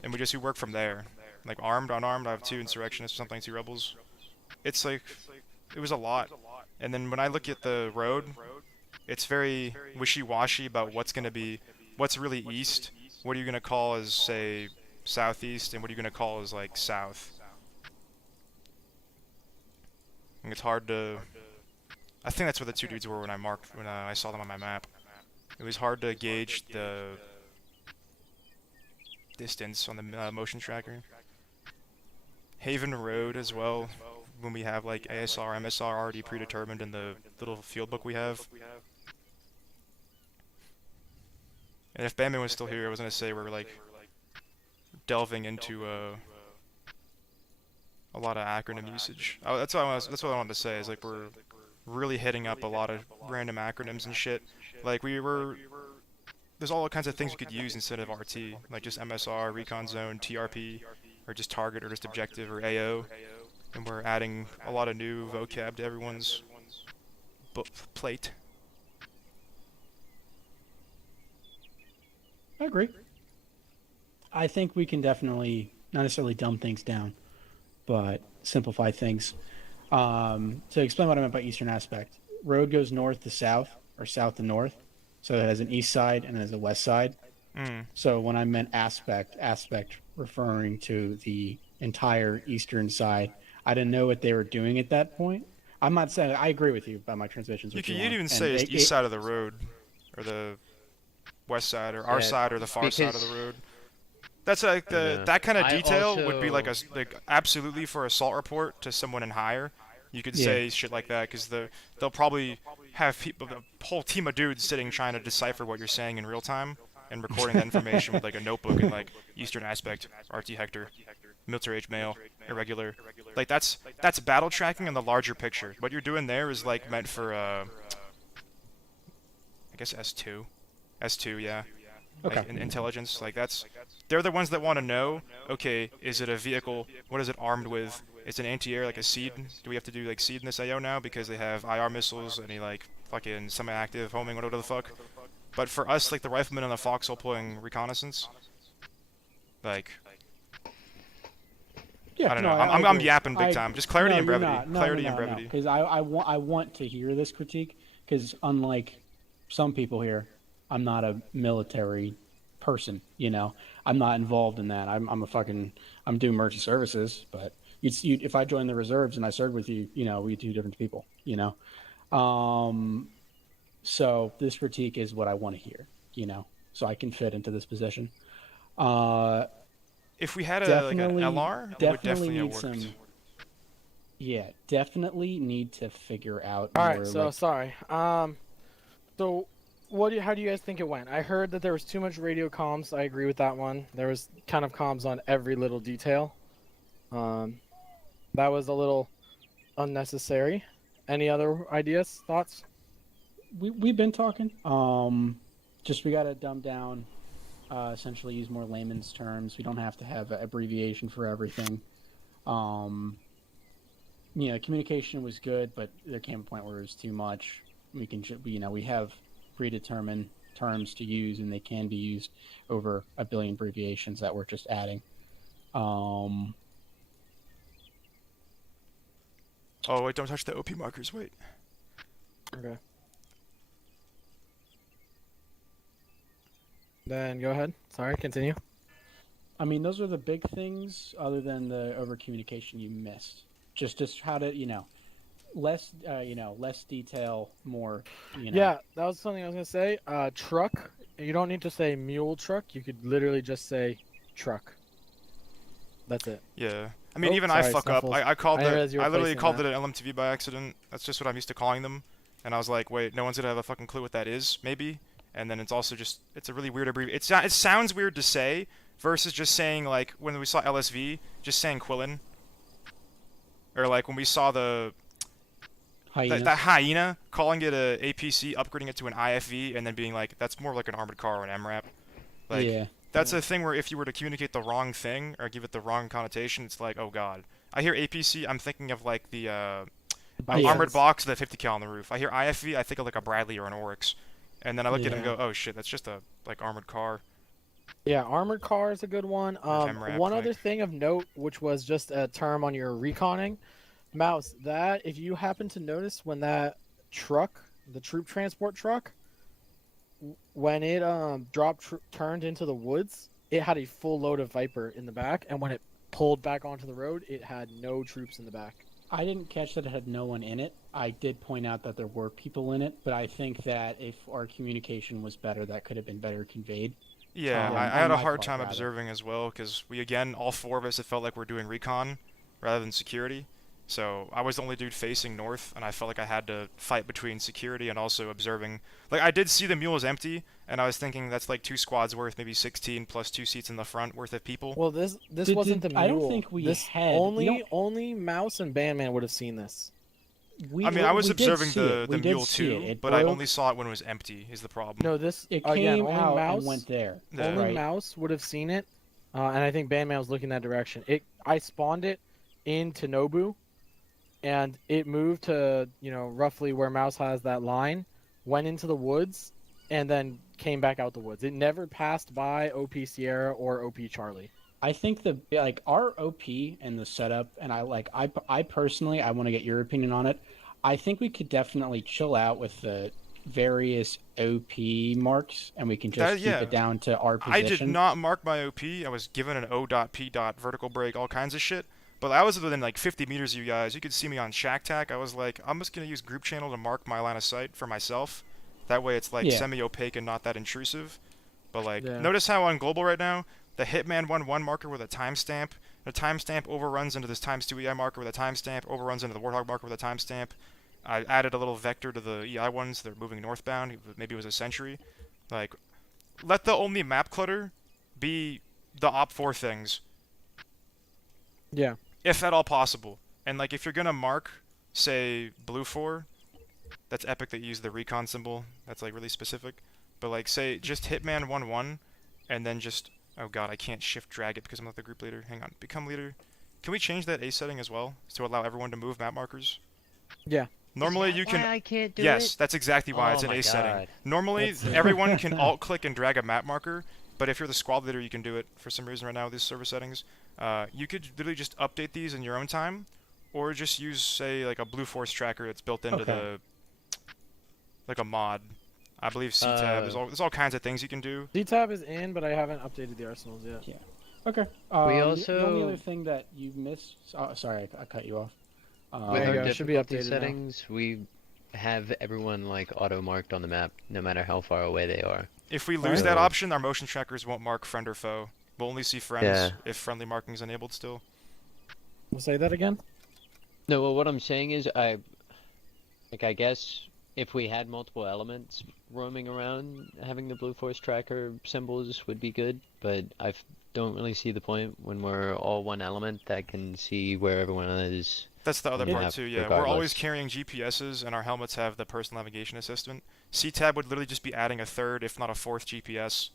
And we work from there. Like, armed, unarmed, I have 2 insurrectionists or something, 2 rebels. It's like... It was a lot. And then when I look at the road, it's very wishy-washy about what's gonna be... What's really east, what are you gonna call as, say, southeast, and what are you gonna call as, like, south? And it's hard to... I think that's where the 2 dudes were when I saw them on my map. It was hard to gauge the distance on the motion tracker. Haven Road as well, when we have, like, ASR, MSR already predetermined in the little field book we have. And if Batman was still here, I was gonna say we're, like, delving into a lot of acronym usage. That's what I wanted to say, is, like, we're really hitting up a lot of random acronyms and shit. Like, there's all kinds of things we could use instead of RT, like just MSR, Recon Zone, TRP, or just Target, or just Objective, or AO. And we're adding a lot of new vocab to everyone's plate. I agree. I think we can definitely, not necessarily dumb things down, but simplify things. To explain what I meant by eastern aspect, road goes north to south, or south to north, so it has an east side and it has a west side. So when I meant aspect referring to the entire eastern side, I didn't know what they were doing at that point. I'm not saying, I agree with you about my transmissions. You could even say it's east side of the road, or the west side, or our side, or the far side of the road. That's like that kind of detail would be like absolutely for assault report to someone in hire. You could say shit like that, because they'll probably have a whole team of dudes sitting trying to decipher what you're saying in real time and recording that information with, like, a notebook and, like, Eastern Aspect, RT Hector, military age male, irregular. Like, that's battle tracking in the larger picture. What you're doing there is, like, meant for I guess S2, yeah. Okay. Like, intelligence, like, they're the ones that want to know, okay, is it a vehicle, what is it armed with, it's an anti-air, like a SEED, do we have to do, like, SEED in this AO now, because they have IR missiles, any, like, fucking semi-active homing, whatever the fuck. But for us, like, the riflemen on the foxhole pulling reconnaissance, like, yeah, I don't know, I'm yapping big time, just clarity and brevity, clarity and brevity. Because I want to hear this critique, because unlike some people here, I'm not a military person, you know. I'm not involved in that. I'm doing emergency services, but if I joined the reserves and I served with you, you know, we'd 2 different people, you know. So this critique is what I want to hear, you know, so I can fit into this position. If we had an LR, it would definitely have worked. Yeah, definitely need to figure out. All right, so sorry. So How do you guys think it went? I heard that there was too much radio comms. I agree with that one. There was kind of comms on every little detail. That was a little unnecessary. Any other ideas, thoughts? We've been talking. Just we gotta dumb down. Essentially, use more layman's terms. We don't have to have an abbreviation for everything. Communication was good, but there came a point where it was too much. We have predetermined terms to use, and they can be used over a billion abbreviations that we're just adding. Oh wait, don't touch the OP markers. Wait. Okay. Then go ahead. Sorry, continue. I mean, those are the big things. Other than the over communication you missed, just how to less detail, more. Yeah, that was something I was gonna say. Truck. You don't need to say mule truck. You could literally just say truck. That's it. Yeah. I mean, even I sorry, fuck up. Snuffles. I literally called that. it an LMTV by accident. That's just what I'm used to calling them. And I was like, wait, no one's gonna have a fucking clue what that is, maybe. And then it's also just, it's a really weird abbreviation. It sounds weird to say versus just saying, like, when we saw LSV, just saying Quillen. Or like when we saw the hyena, calling it a APC, upgrading it to an IFV, and then being like, that's more like an armored car or an MRAP. Like, yeah. That's a thing where if you were to communicate the wrong thing or give it the wrong connotation, it's like, oh god. I hear APC, I'm thinking of like the armored box with a 50 cal on the roof. I hear IFV, I think of like a Bradley or an Oryx. And then I look at it and go, oh shit, that's just a like armored car. Yeah, armored car is a good one. MRAP, One other thing of note, which was just a term on your reconning, Mouse, that if you happen to notice when that truck, the troop transport truck, when it turned into the woods, it had a full load of Viper in the back, and when it pulled back onto the road, it had no troops in the back. I didn't catch that it had no one in it. I did point out that there were people in it, but I think that if our communication was better, that could have been better conveyed. Yeah, I had a hard time observing as well, because we, again, all four of us, it felt like we're doing recon rather than security. So I was the only dude facing north, and I felt like I had to fight between security and also observing. Like, I did see the mule was empty, and I was thinking that's like 2 squads worth, maybe 16 plus 2 seats in the front worth of people. Well, this wasn't the mule. I don't think we had... Only Mouse and Bandman would have seen this. I was observing the mule too, but I only saw it when it was empty, is the problem. No, it came out and went there. Only Mouse would have seen it, and I think Bandman was looking that direction. I spawned it in Nobu, and it moved to, roughly where Mouse has that line, went into the woods, and then came back out the woods. It never passed by OP Sierra or OP Charlie. I think our OP and the setup, and I personally, I want to get your opinion on it. I think we could definitely chill out with the various OP marks, and we can just keep it down to our position. I did not mark my OP. I was given an O.P. vertical break, all kinds of shit. But I was within like 50 meters of you guys. You could see me on Shack Tac. I was like, I'm just going to use group channel to mark my line of sight for myself. That way it's like semi-opaque and not that intrusive. But notice how on global right now, the Hitman 1-1 marker with a timestamp, the timestamp overruns into this ×2 EI marker with a timestamp, overruns into the Warthog marker with a timestamp. I added a little vector to the EI ones. They're moving northbound. Maybe it was a sentry. Like, let the only map clutter be the OP4 things. Yeah. If at all possible. And like, if you're gonna mark, say, blue 4, that's epic that you use the recon symbol. That's like really specific. But like, say, just Hitman 1-1, and then just, oh god, I can't shift drag it because I'm not the group leader. Hang on, become leader. Can we change that A setting as well to allow everyone to move map markers? Yeah. Normally you can. Why I can't do yes, it? that's exactly why it's an A setting. Normally everyone can alt click and drag a map marker, but if you're the squad leader, you can do it for some reason right now with these server settings. You could literally just update these in your own time, or just use, say, like a Blue Force tracker that's built into the, like a mod. I believe C-Tab. There's all kinds of things you can do. C-Tab is in, but I haven't updated the arsenals yet. Yeah. Okay. We also... The only other thing that you missed... Oh, sorry, I cut you off. With our difficulty settings, we have everyone like auto-marked on the map, no matter how far away they are. If we lose that option, our motion trackers won't mark friend or foe. We'll only see friends if friendly marking is enabled still. We'll say that again? No, well, what I'm saying is, I guess if we had multiple elements roaming around, having the blue force tracker symbols would be good, but I don't really see the point when we're all one element that can see where everyone is. That's the other part too, yeah. We're always regardless. carrying GPSs, and our helmets have the personal navigation assistant. C-Tab would literally just be adding a third, if not a fourth GPS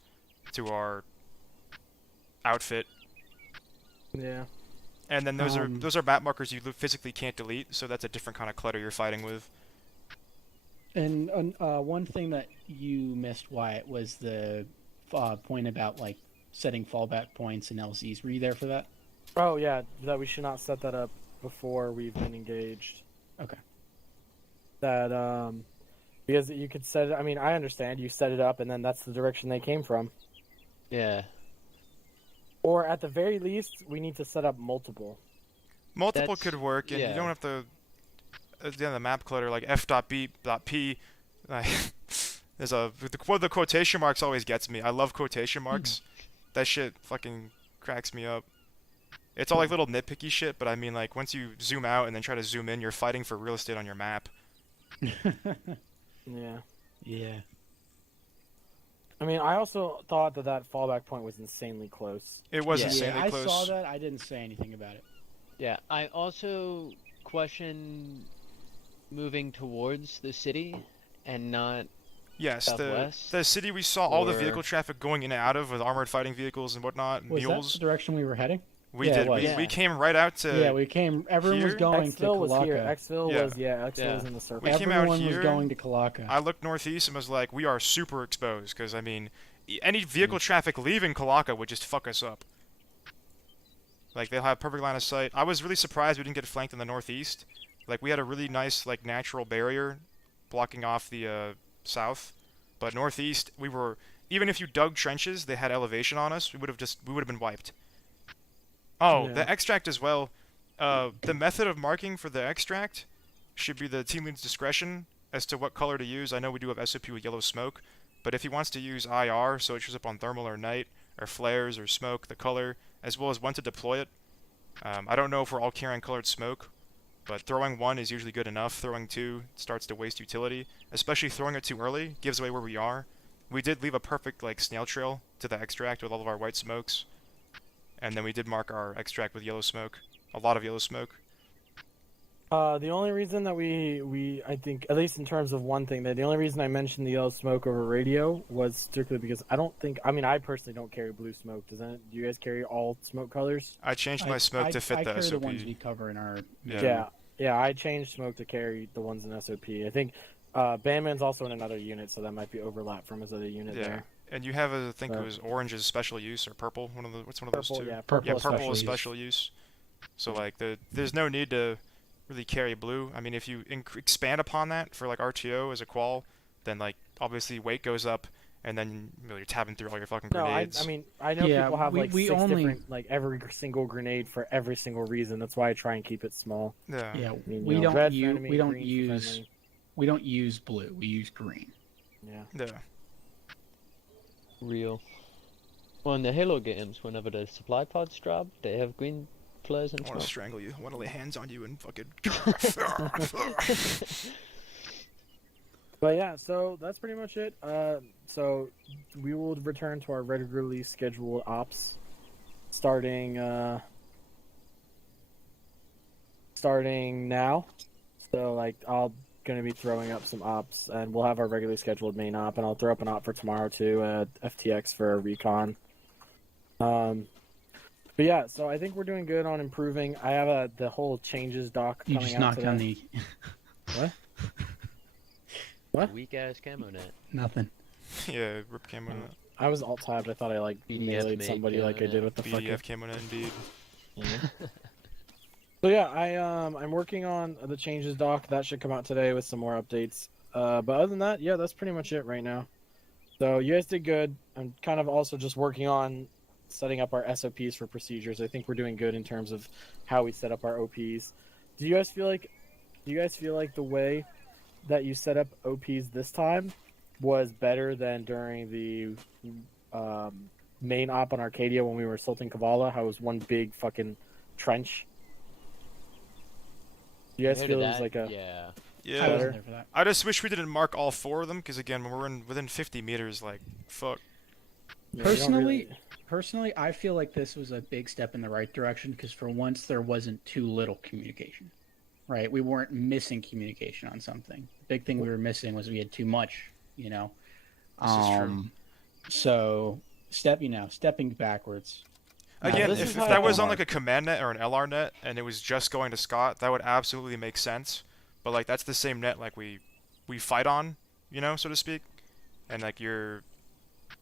to our outfit. Yeah. And then those are map markers you physically can't delete, so that's a different kind of clutter you're fighting with. And one thing that you missed, Wyatt, was the point about like setting fallback points and LZs. Were you there for that? Oh yeah, that we should not set that up before we've been engaged. Okay. That because you could set it. I mean, I understand you set it up, and then that's the direction they came from. Yeah. Or at the very least, we need to set up multiple. Multiple could work, and you don't have to. At the end of the map clutter, like f.b.p. Like, there's the quotation marks always gets me. I love quotation marks. That shit fucking cracks me up. It's all like little nitpicky shit, but I mean, like, once you zoom out and then try to zoom in, you're fighting for real estate on your map. Yeah. Yeah. I mean, I also thought that fallback point was insanely close. It was insanely close. I saw that. I didn't say anything about it. Yeah, I also question moving towards the city and not southwest. The city we saw all the vehicle traffic going in and out of with armored fighting vehicles and whatnot, was mules. that the direction we were heading? We did. We came right out to. Yeah, we came. Everyone was going to was here. Kalaka. Exfil was in the circle. We came out Everyone here. was going to Kalaka. I looked northeast and was like, we are super exposed because I mean, any vehicle traffic leaving Kalaka would just fuck us up. Like they'll have perfect line of sight. I was really surprised we didn't get flanked in the northeast. Like we had a really nice like natural barrier blocking off the south, but northeast we were. Even if you dug trenches, they had elevation on us. We would have been wiped. Oh, the extract as well. The method of marking for the extract should be the team lead's discretion as to what color to use. I know we do have SOP with yellow smoke, but if he wants to use IR, so it shows up on thermal or night, or flares or smoke, the color, as well as when to deploy it. I don't know if we're all carrying colored smoke, but throwing 1 is usually good enough. Throwing 2 starts to waste utility, especially throwing it too early gives away where we are. We did leave a perfect like snail trail to the extract with all of our white smokes. And then we did mark our extract with yellow smoke. A lot of yellow smoke. The only reason that I think, at least in terms of one thing, that the only reason I mentioned the yellow smoke over radio was strictly because I personally don't carry blue smoke. Do you guys carry all smoke colors? I changed my smoke to fit the SOP. I carry the ones we cover in our... Yeah, I changed smoke to carry the ones in SOP. I think Bandman's also in another unit, so that might be overlap from his other unit there. And you have, I think it was orange as special use, or purple. What's one of those two? Yeah, purple is special use. So like, there's no need to really carry blue. I mean, if you expand upon that for like RTO as a qual, then like obviously weight goes up, and then you're tabbing through all your fucking grenades. I know people have like six different, like every single grenade for every single reason. That's why I try and keep it small. Yeah, I mean, we don't use blue. We use green. Yeah. Real. Well, in the Halo games, whenever the supply pods drop, they have green flares and I smoke. want to strangle you. I want to lay hands on you and fucking... But yeah, so that's pretty much it. So we will return to our regularly scheduled ops starting now. So like I'll gonna be throwing up some ops, and we'll have our regularly scheduled main op, and I'll throw up an op for tomorrow too at FTX for a recon. But yeah, so I think we're doing good on improving. I have the whole changes doc coming out today. You just knocked on the... What? What? Weak ass camo net. Nothing. Yeah, rip camo net. I was alt tabbed. I thought I like melee somebody like I did with the BDF camo net indeed. Yeah. So yeah, I'm working on the changes doc. That should come out today with some more updates. But other than that, yeah, that's pretty much it right now. So you guys did good. I'm kind of also just working on setting up our SOPs for procedures. I think we're doing good in terms of how we set up our OPs. Do you guys feel like the way that you set up OPs this time was better than during the main op on Arcadia when we were assaulting Kavala? How it was one big fucking trench. You guys feel it was like a... Yeah. I wasn't there for that. I just wish we didn't mark all 4 of them, because again, when we're within 50 meters, like, fuck. Yeah, Personally, I feel like this was a big step in the right direction because for once there wasn't too little communication, right? We weren't missing communication on something. The big thing we were missing was we had too much, you know. This is true. So stepping backwards. Again, if that was on like a command net or an LR net and it was just going to Scott, that would absolutely make sense. But like that's the same net like we fight on, you know, so to speak. And like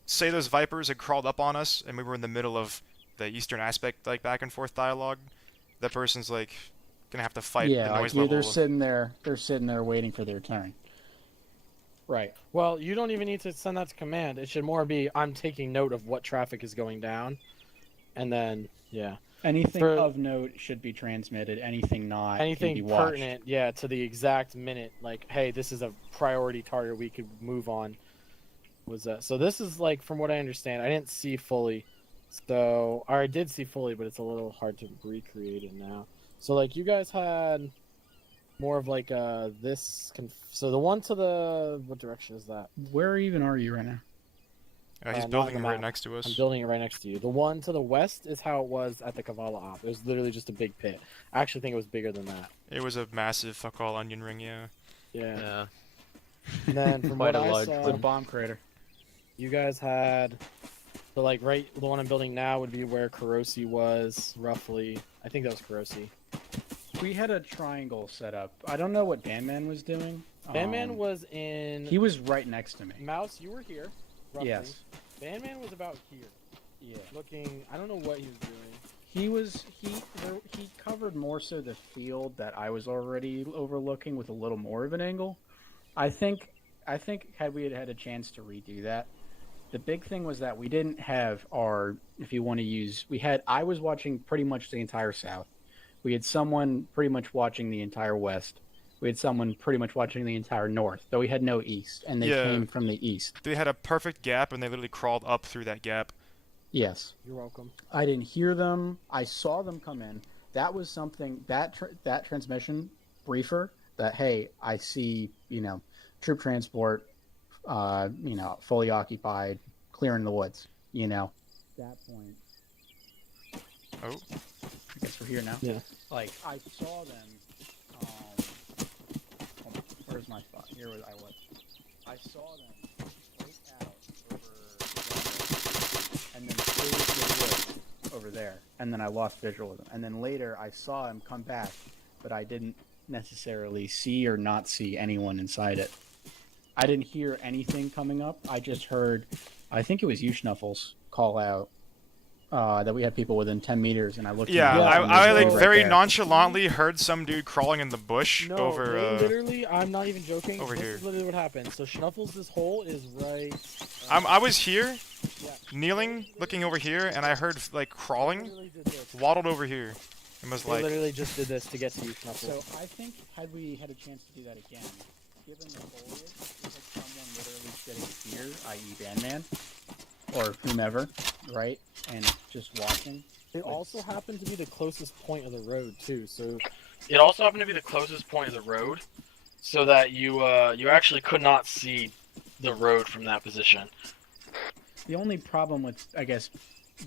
say those Vipers had crawled up on us and we were in the middle of the Eastern aspect like back and forth dialogue, that person's like gonna have to fight the noise level. They're sitting there waiting for their turn. Right. Well, you don't even need to send that to command. It should more be I'm taking note of what traffic is going down. And then, yeah. Anything of note should be transmitted. Anything not. Anything can be watched. pertinent, yeah, to the exact minute. Like, hey, this is a priority target we could move on. So this is like, from what I understand, I didn't see fully. Or I did see fully, but it's a little hard to recreate it now. So like, you guys had more of like this. So the one to the what direction is that? Where even are you right now? He's building it right next to us. I'm building it right next to you. The one to the west is how it was at the Kavala op. It was literally just a big pit. I actually think it was bigger than that. It was a massive fuck all onion ring, yeah. Yeah. And then from what I saw, little bomb crater. You guys had the the one I'm building now would be where Kurosi was roughly. I think that was Kurosi. We had a triangle set up. I don't know what Bandman was doing. Bandman was in. He was right next to me. Mouse, you were here. Roughly. Yes. Bandman was about here. Yeah. Looking, I don't know what he was doing. He covered more so the field that I was already overlooking with a little more of an angle. I think had we had a chance to redo that, the big thing was that we didn't have our, if you want to use, I was watching pretty much the entire south. We had someone pretty much watching the entire west. We had someone pretty much watching the entire north, though we had no east, and they came from the east. They had a perfect gap, and they literally crawled up through that gap. Yes. You're welcome. I didn't hear them. I saw them come in. That was something, that transmission briefer, that, hey, I see, troop transport, fully occupied, clearing the woods, That point. Oh. I guess we're here now. Yeah. Like, I saw them. Where's my spot? Here I was. I saw them break out over and then close the wood over there, and then I lost visual of them. And then later I saw him come back, but I didn't necessarily see or not see anyone inside it. I didn't hear anything coming up. I just heard, I think it was you, Schnuffles, call out that we had people within 10 meters, and I looked. Yeah, I like very nonchalantly heard some dude crawling in the bush over. Literally, I'm not even joking. Over this here. Is literally what happened. So Schnuffles, this hole is right. I was here, kneeling, looking over here, and I heard like crawling, waddled over here, and was like. Literally just did this to get to you, Schnuffles. So I think had we had a chance to do that again, given the foliage, it was like someone literally sitting here, i.e. Bandman, or whomever, right? And just watching. It also happened to be the closest point of the road too. So it also happened to be the closest point of the road, so that you actually could not see the road from that position. The only problem with, I guess,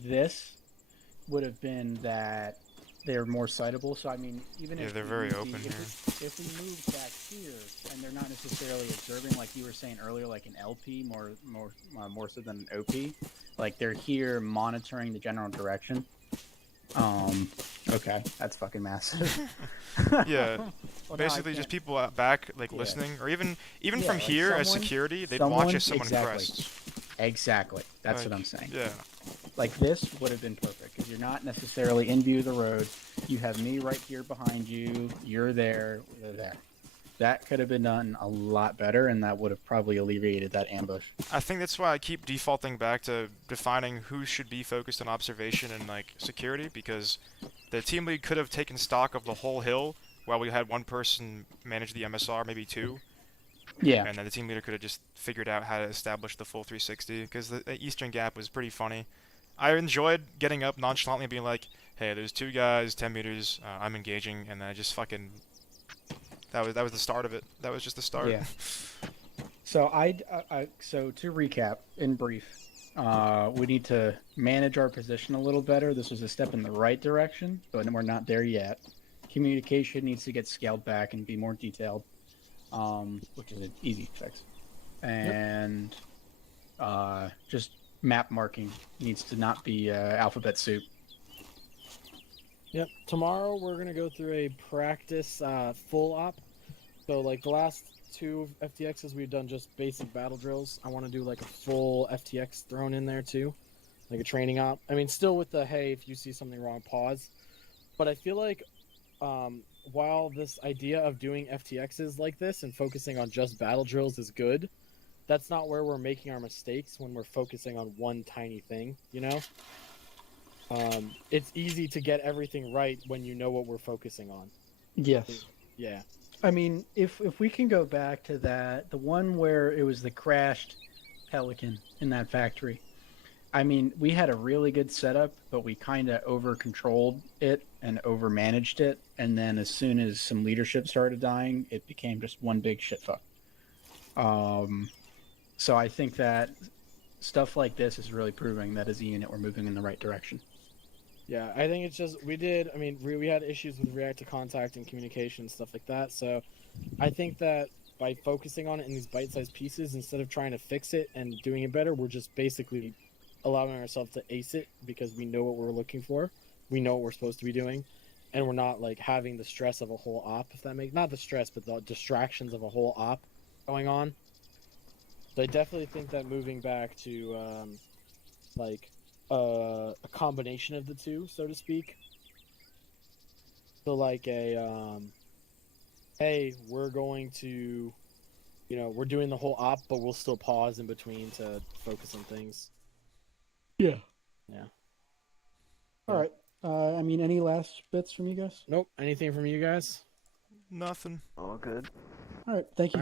this would have been that they're more sightable. So I mean, even if they're very open here. If we moved back here and they're not necessarily observing, like you were saying earlier, like an LP more so than an OP, like they're here monitoring the general direction. Okay, that's fucking massive. Yeah, Well, basically just people out back like listening, or even from like here as security, they'd watch as someone crests. Exactly, that's what I'm saying. Yeah. Like this would have been perfect because you're not necessarily in view of the road. You have me right here behind you. You're there. They're there. That could have been done a lot better, and that would have probably alleviated that ambush. I think that's why I keep defaulting back to defining who should be focused on observation and like security, because the team lead could have taken stock of the whole hill while we had one person manage the MSR, maybe two. Yeah. And then the team leader could have just figured out how to establish the full 360, because the Eastern Gap was pretty funny. I enjoyed getting up nonchalantly and being like, hey, there's two guys, 10 meters, I'm engaging, and then I just fucking That was the start of it. That was just the start. Yeah. So so to recap in brief, we need to manage our position a little better. This was a step in the right direction, but we're not there yet. Communication needs to get scaled back and be more detailed, which is an easy fix. And just map marking needs to not be alphabet soup. Yep. Tomorrow we're gonna go through a practice full op. So like the last 2 FTXs we've done just basic battle drills. I want to do like a full FTX thrown in there too, like a training op. I mean, still with the hey, if you see something wrong, pause. But I feel like while this idea of doing FTXs like this and focusing on just battle drills is good, that's not where we're making our mistakes when we're focusing on one tiny thing, you know? It's easy to get everything right when you know what we're focusing on. Yes. Yeah. I mean, if we can go back to that, the one where it was the crashed Pelican in that factory. I mean, we had a really good setup, but we kind of over-controlled it and over-managed it. And then as soon as some leadership started dying, it became just one big shitfuck. So I think that stuff like this is really proving that as a unit, we're moving in the right direction. Yeah, I think it's just, we had issues with react to contact and communication, stuff like that. So I think that by focusing on it in these bite-sized pieces, instead of trying to fix it and doing it better, we're just basically allowing ourselves to ace it because we know what we're looking for. We know what we're supposed to be doing. And we're not like having the stress of a whole op, if that makes, not the stress, but the distractions of a whole op going on. So I definitely think that moving back to a combination of the two, so to speak. So like hey, we're going to, we're doing the whole op, but we'll still pause in between to focus on things. Yeah. Yeah. All right. I mean, any last bits from you guys? Nope. Anything from you guys? Nothing. All good. All right. Thank you, guys.